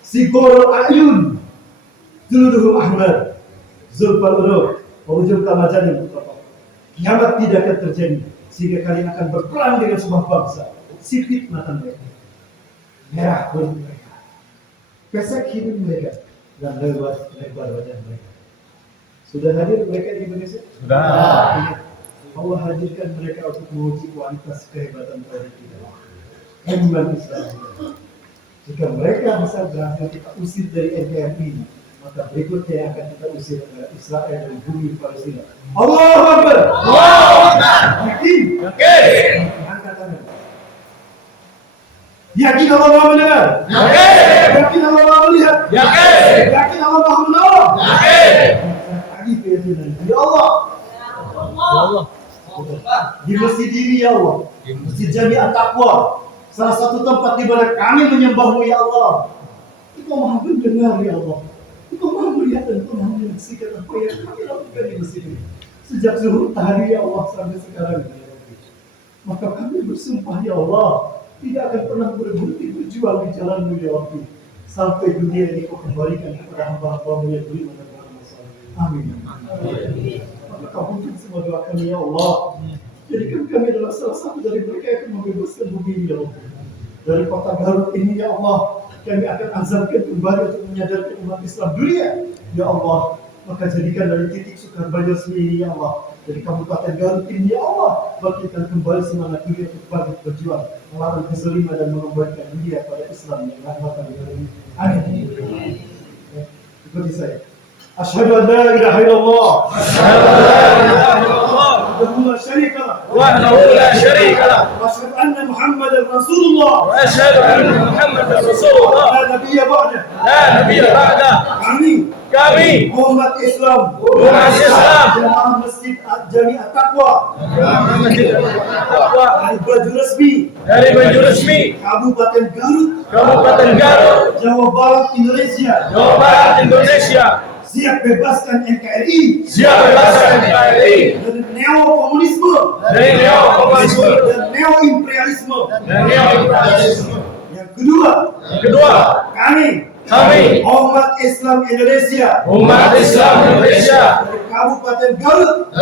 sigorul a'yun juluduhum ahmar zulfal urub wa wujul kamajanin. Kiamat tidak akan terjadi sehingga kalian akan berperang dengan sebuah bangsa. Sipit mata mereka, merah kulit mereka, pesek hidung mereka, dan lebar wajah mereka. Sudah hadir mereka di Indonesia? Sudah. Allah hadirkan mereka untuk menguji kualitas kehebatan tauhid kita. Iman Islam. Jika mereka bisa berhasil kita usir dari NKRI, maka berikutnya yang akan kita usir adalah Israel dari bumi Palestina. Allahu Akbar. Allahu Akbar. Yakin? Yakin. Angkat tangan. Yakin Allah Maha mendengar? Yakin. Yakin Allah Maha melihat? Yakin. Yakin Allah Maha menolong? Yakin. Lagi keyakinan. Ya Allah. Ya Allah. Di masjid ini ya Allah, Masjid Jami'at Taqwa, salah satu tempat di mana kami menyembah-Mu ya Allah. Engkau Maha mendengar ya Allah. Engkau Maha melihat dan Engkau Maha menyaksikan apa yang kami lakukan di masjid ini sejak zuhur tadi ya Allah sampai sekarang. Maka kami bersumpah ya Allah, tidak akan pernah berhenti berjuang di jalan-Mu ya Allah, sampai dunia ini Kau kembalikan kepada hamba-Hamba-Mu yang beriman dan beramal saleh. Amin. Maka kabulkan semua doa kami ya Allah. Jadikan kami adalah salah satu dari mereka yang akan membebaskan bumi ini ya Allah. Dari kota Garut ini ya Allah, kami akan azamkan kembali untuk menyadarkan umat Islam dunia ya Allah. Maka jadikan dari titik Sukarbaja ini ya Allah, dari Kabupaten Garut ini ya Allah, bangkitkan kembali semangat dunia untuk bangkit berjuang melawan kezaliman dan mengembalikan dunia pada Islam yang rahmatan lil alamin. Amin. Ikuti saya. Asyhadu an la ilaha illallah. Asyhadu an la ilaha illallah. Wahdahu la syarika lah. Wahdahu la syarika lah. Wa asyhadu anna Muhammadar Rasulullah. Wa asyhadu anna Muhammadar Rasulullah. La nabiyya ba'da. La nabiyya ba'da. Kami kami umat Islam Jamaah Masjid Jami At-Taqwa dari baju resmi Kabupaten Garut Jawa Barat Indonesia siap bebaskan NKRI dari neo-komunisme dan neo-imperialisme. Yang kedua, kami umat Islam Indonesia dari Kabupaten Garut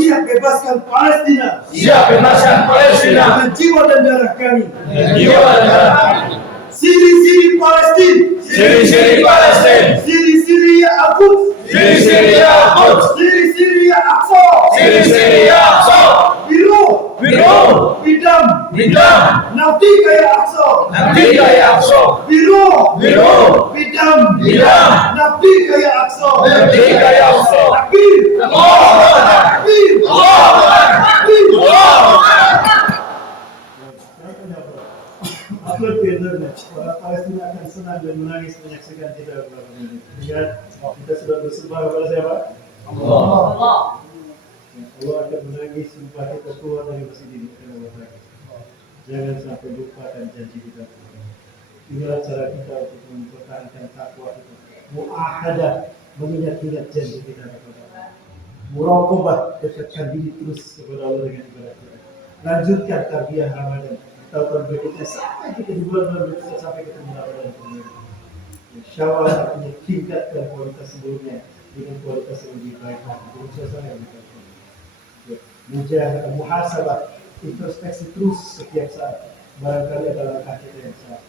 siap bebaskan Palestina dengan jiwa dan darah kami. Siri-siri Palestina, siri-siri ya Al-Quds, siri-siri ya Aqsa, biru, bidam, nafti kaya Aqsa, biru, bidam, nafti kaya Aqsa, takbir, upload ke internet. Orang Palestina akan senang dan menangis menyaksikan kita. Ingat, kita sudah bersembah kepada siapa? Allah akan menangis sumpah kita keluar dari masjid ini. Jangan sampai lupakan janji kita. Inilah cara kita untuk mempertahankan takwa kita. Mu'ahadah, mengingat-ingat janji kita kepada Allah. Muraqabah, dekatkan diri terus kepada Allah dengan ibadah kita. Lanjutkan tarbiyah Ramadan. Tahun berikutnya sampai kita di bulan berikutnya sampai kita Ramadan kemudian. Syawal artinya tingkatkan kualitas sebelumnya dengan kualitas yang lebih baik dengan suasana yang lebih baik. Muhasabah, introspeksi terus setiap saat. Barangkali ada langkah kita yang salah.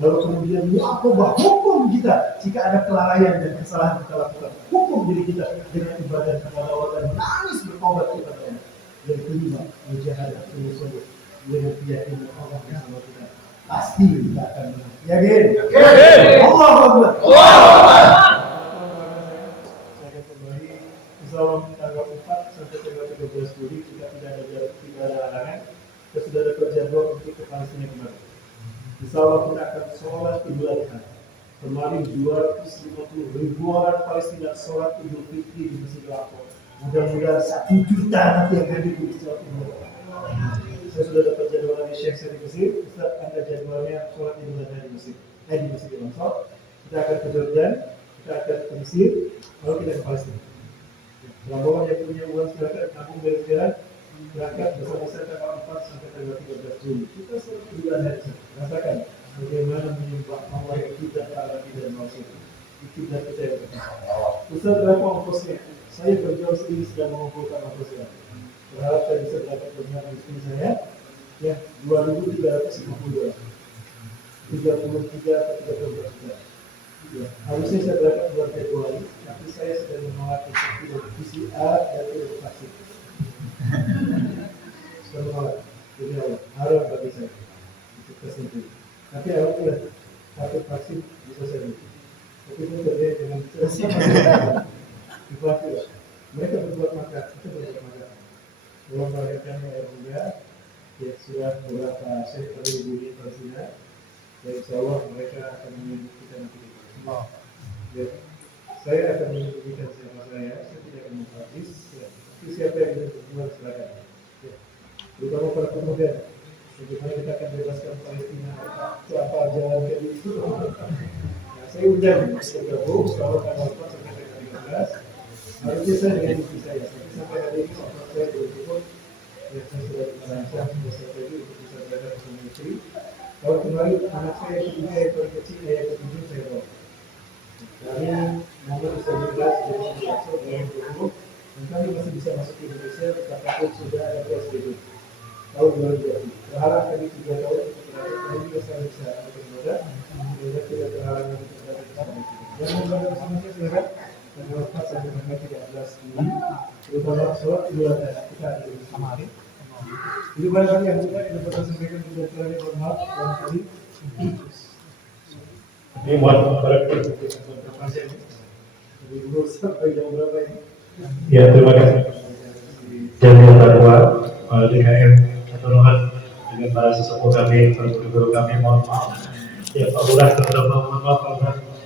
Lalu kemudian mu'aqabah, hukum kita jika ada kelalaian dan kesalahan kita lakukan. Hukum diri kita dengan ibadah kepada Allah dan menangis bertobat kepada Allah. Yang kelima, mujahadah sungguh-sungguh dengan keyakinan Allah bersama kita. Pasti kita akan menang. Yakin? Allahu Akbar. Saya akan kembali insyaallah tanggal 4 sampai tanggal 13 Juli jika tidak ada halangan. Kita sudah ada jadwal untuk ke Palestina kemarin. Insyaallah kita akan sholat Idul Adha. Kemarin 250.000 orang Palestina sholat Idul Fitri di Masjid Al-Aqsa. Mudah-mudahan 1 juta nanti yang hadir di sholat Idul Adha. Saya sudah dapat jadwal dari Syekh di Mesir. Ustaz, ada jadwalnya sholat Idul Adha di Mesir. Di Masjid Al-Aqsa. Kita akan ke Jordan, kita akan ke Mesir, lalu kita ke Palestina. Rombongan yang punya uang silakan nabung dari sekarang berangkat bersama-sama tanggal 4 sampai tanggal 13 Juli. Kita sholat Idul Adha di sana. Rasakan bagaimana menyembah Allah yang tidak alami dan maksud. Itu dan kita yang pertama. Ustaz, berapa ongkosnya? Saya berjuang sendiri sedang mengumpulkan ongkosnya. Berharap saya bisa dapat dengan istri saya ya $2.350 33 atau 34 juta ya. Harusnya saya berangkat bulan Februari, tapi saya sedang menolak untuk PCR dan untuk vaksin. Sudah menolak, jadi Allah harap bagi saya untuk kesempatan. Tapi alhamdulillah satu vaksin bisa saya beli. Tapi itu terjadi dengan divaksin. Mereka berbuat makar, kita berbuat makar. Belum melahirkan air muda, ya sudah beberapa syekh berbunyi Palestina, dan insya Allah mereka akan menyembuhkan nanti. Ya, saya akan menyembuhkan siapa saya tidak akan menghabis. Ya. Tapi siapa yang ingin berjuang silakan. Ya. Terutama para pemuda, bagaimana kita akan bebaskan Palestina ke apa jalan ke itu. Nah, saya undang bergabung selama tanggal 4 sampai tanggal 13. Harusnya saya dengan istri saya, sampai hari ini saya bersyukur ya saya sudah merancang strategi untuk bisa berada bersama istri. Tahun kemarin anak saya yang ketiga yang paling kecil yang ketujuh saya bawa. Kami nomor bisa bebas dari Singapura dalam 2020 dan kami masih bisa masuk ke Indonesia apapun sudah ada PSBB tahun 2020. Berharap kami 3 tahun untuk berada kami juga saya bisa berada dan tidak terhalang untuk berada bersama istri. Yang mau berada bersama saya silakan. Tanggal 4 sampai tanggal 13 Juli, terutama sholat Idul Adha kita ada di bersama. Jadi barangkali yang juga yang dapat saya sampaikan juga terakhir hormat barangkali. Ini buat barangkali pasien. Jadi dulu sampai jam berapa ini? Ya, terima kasih. Jadi takwa DKM atau Nuhan dengan para sesepuh kami, para guru kami, mohon maaf. Ya, Pak Lurah, mohon maaf Pak Lurah.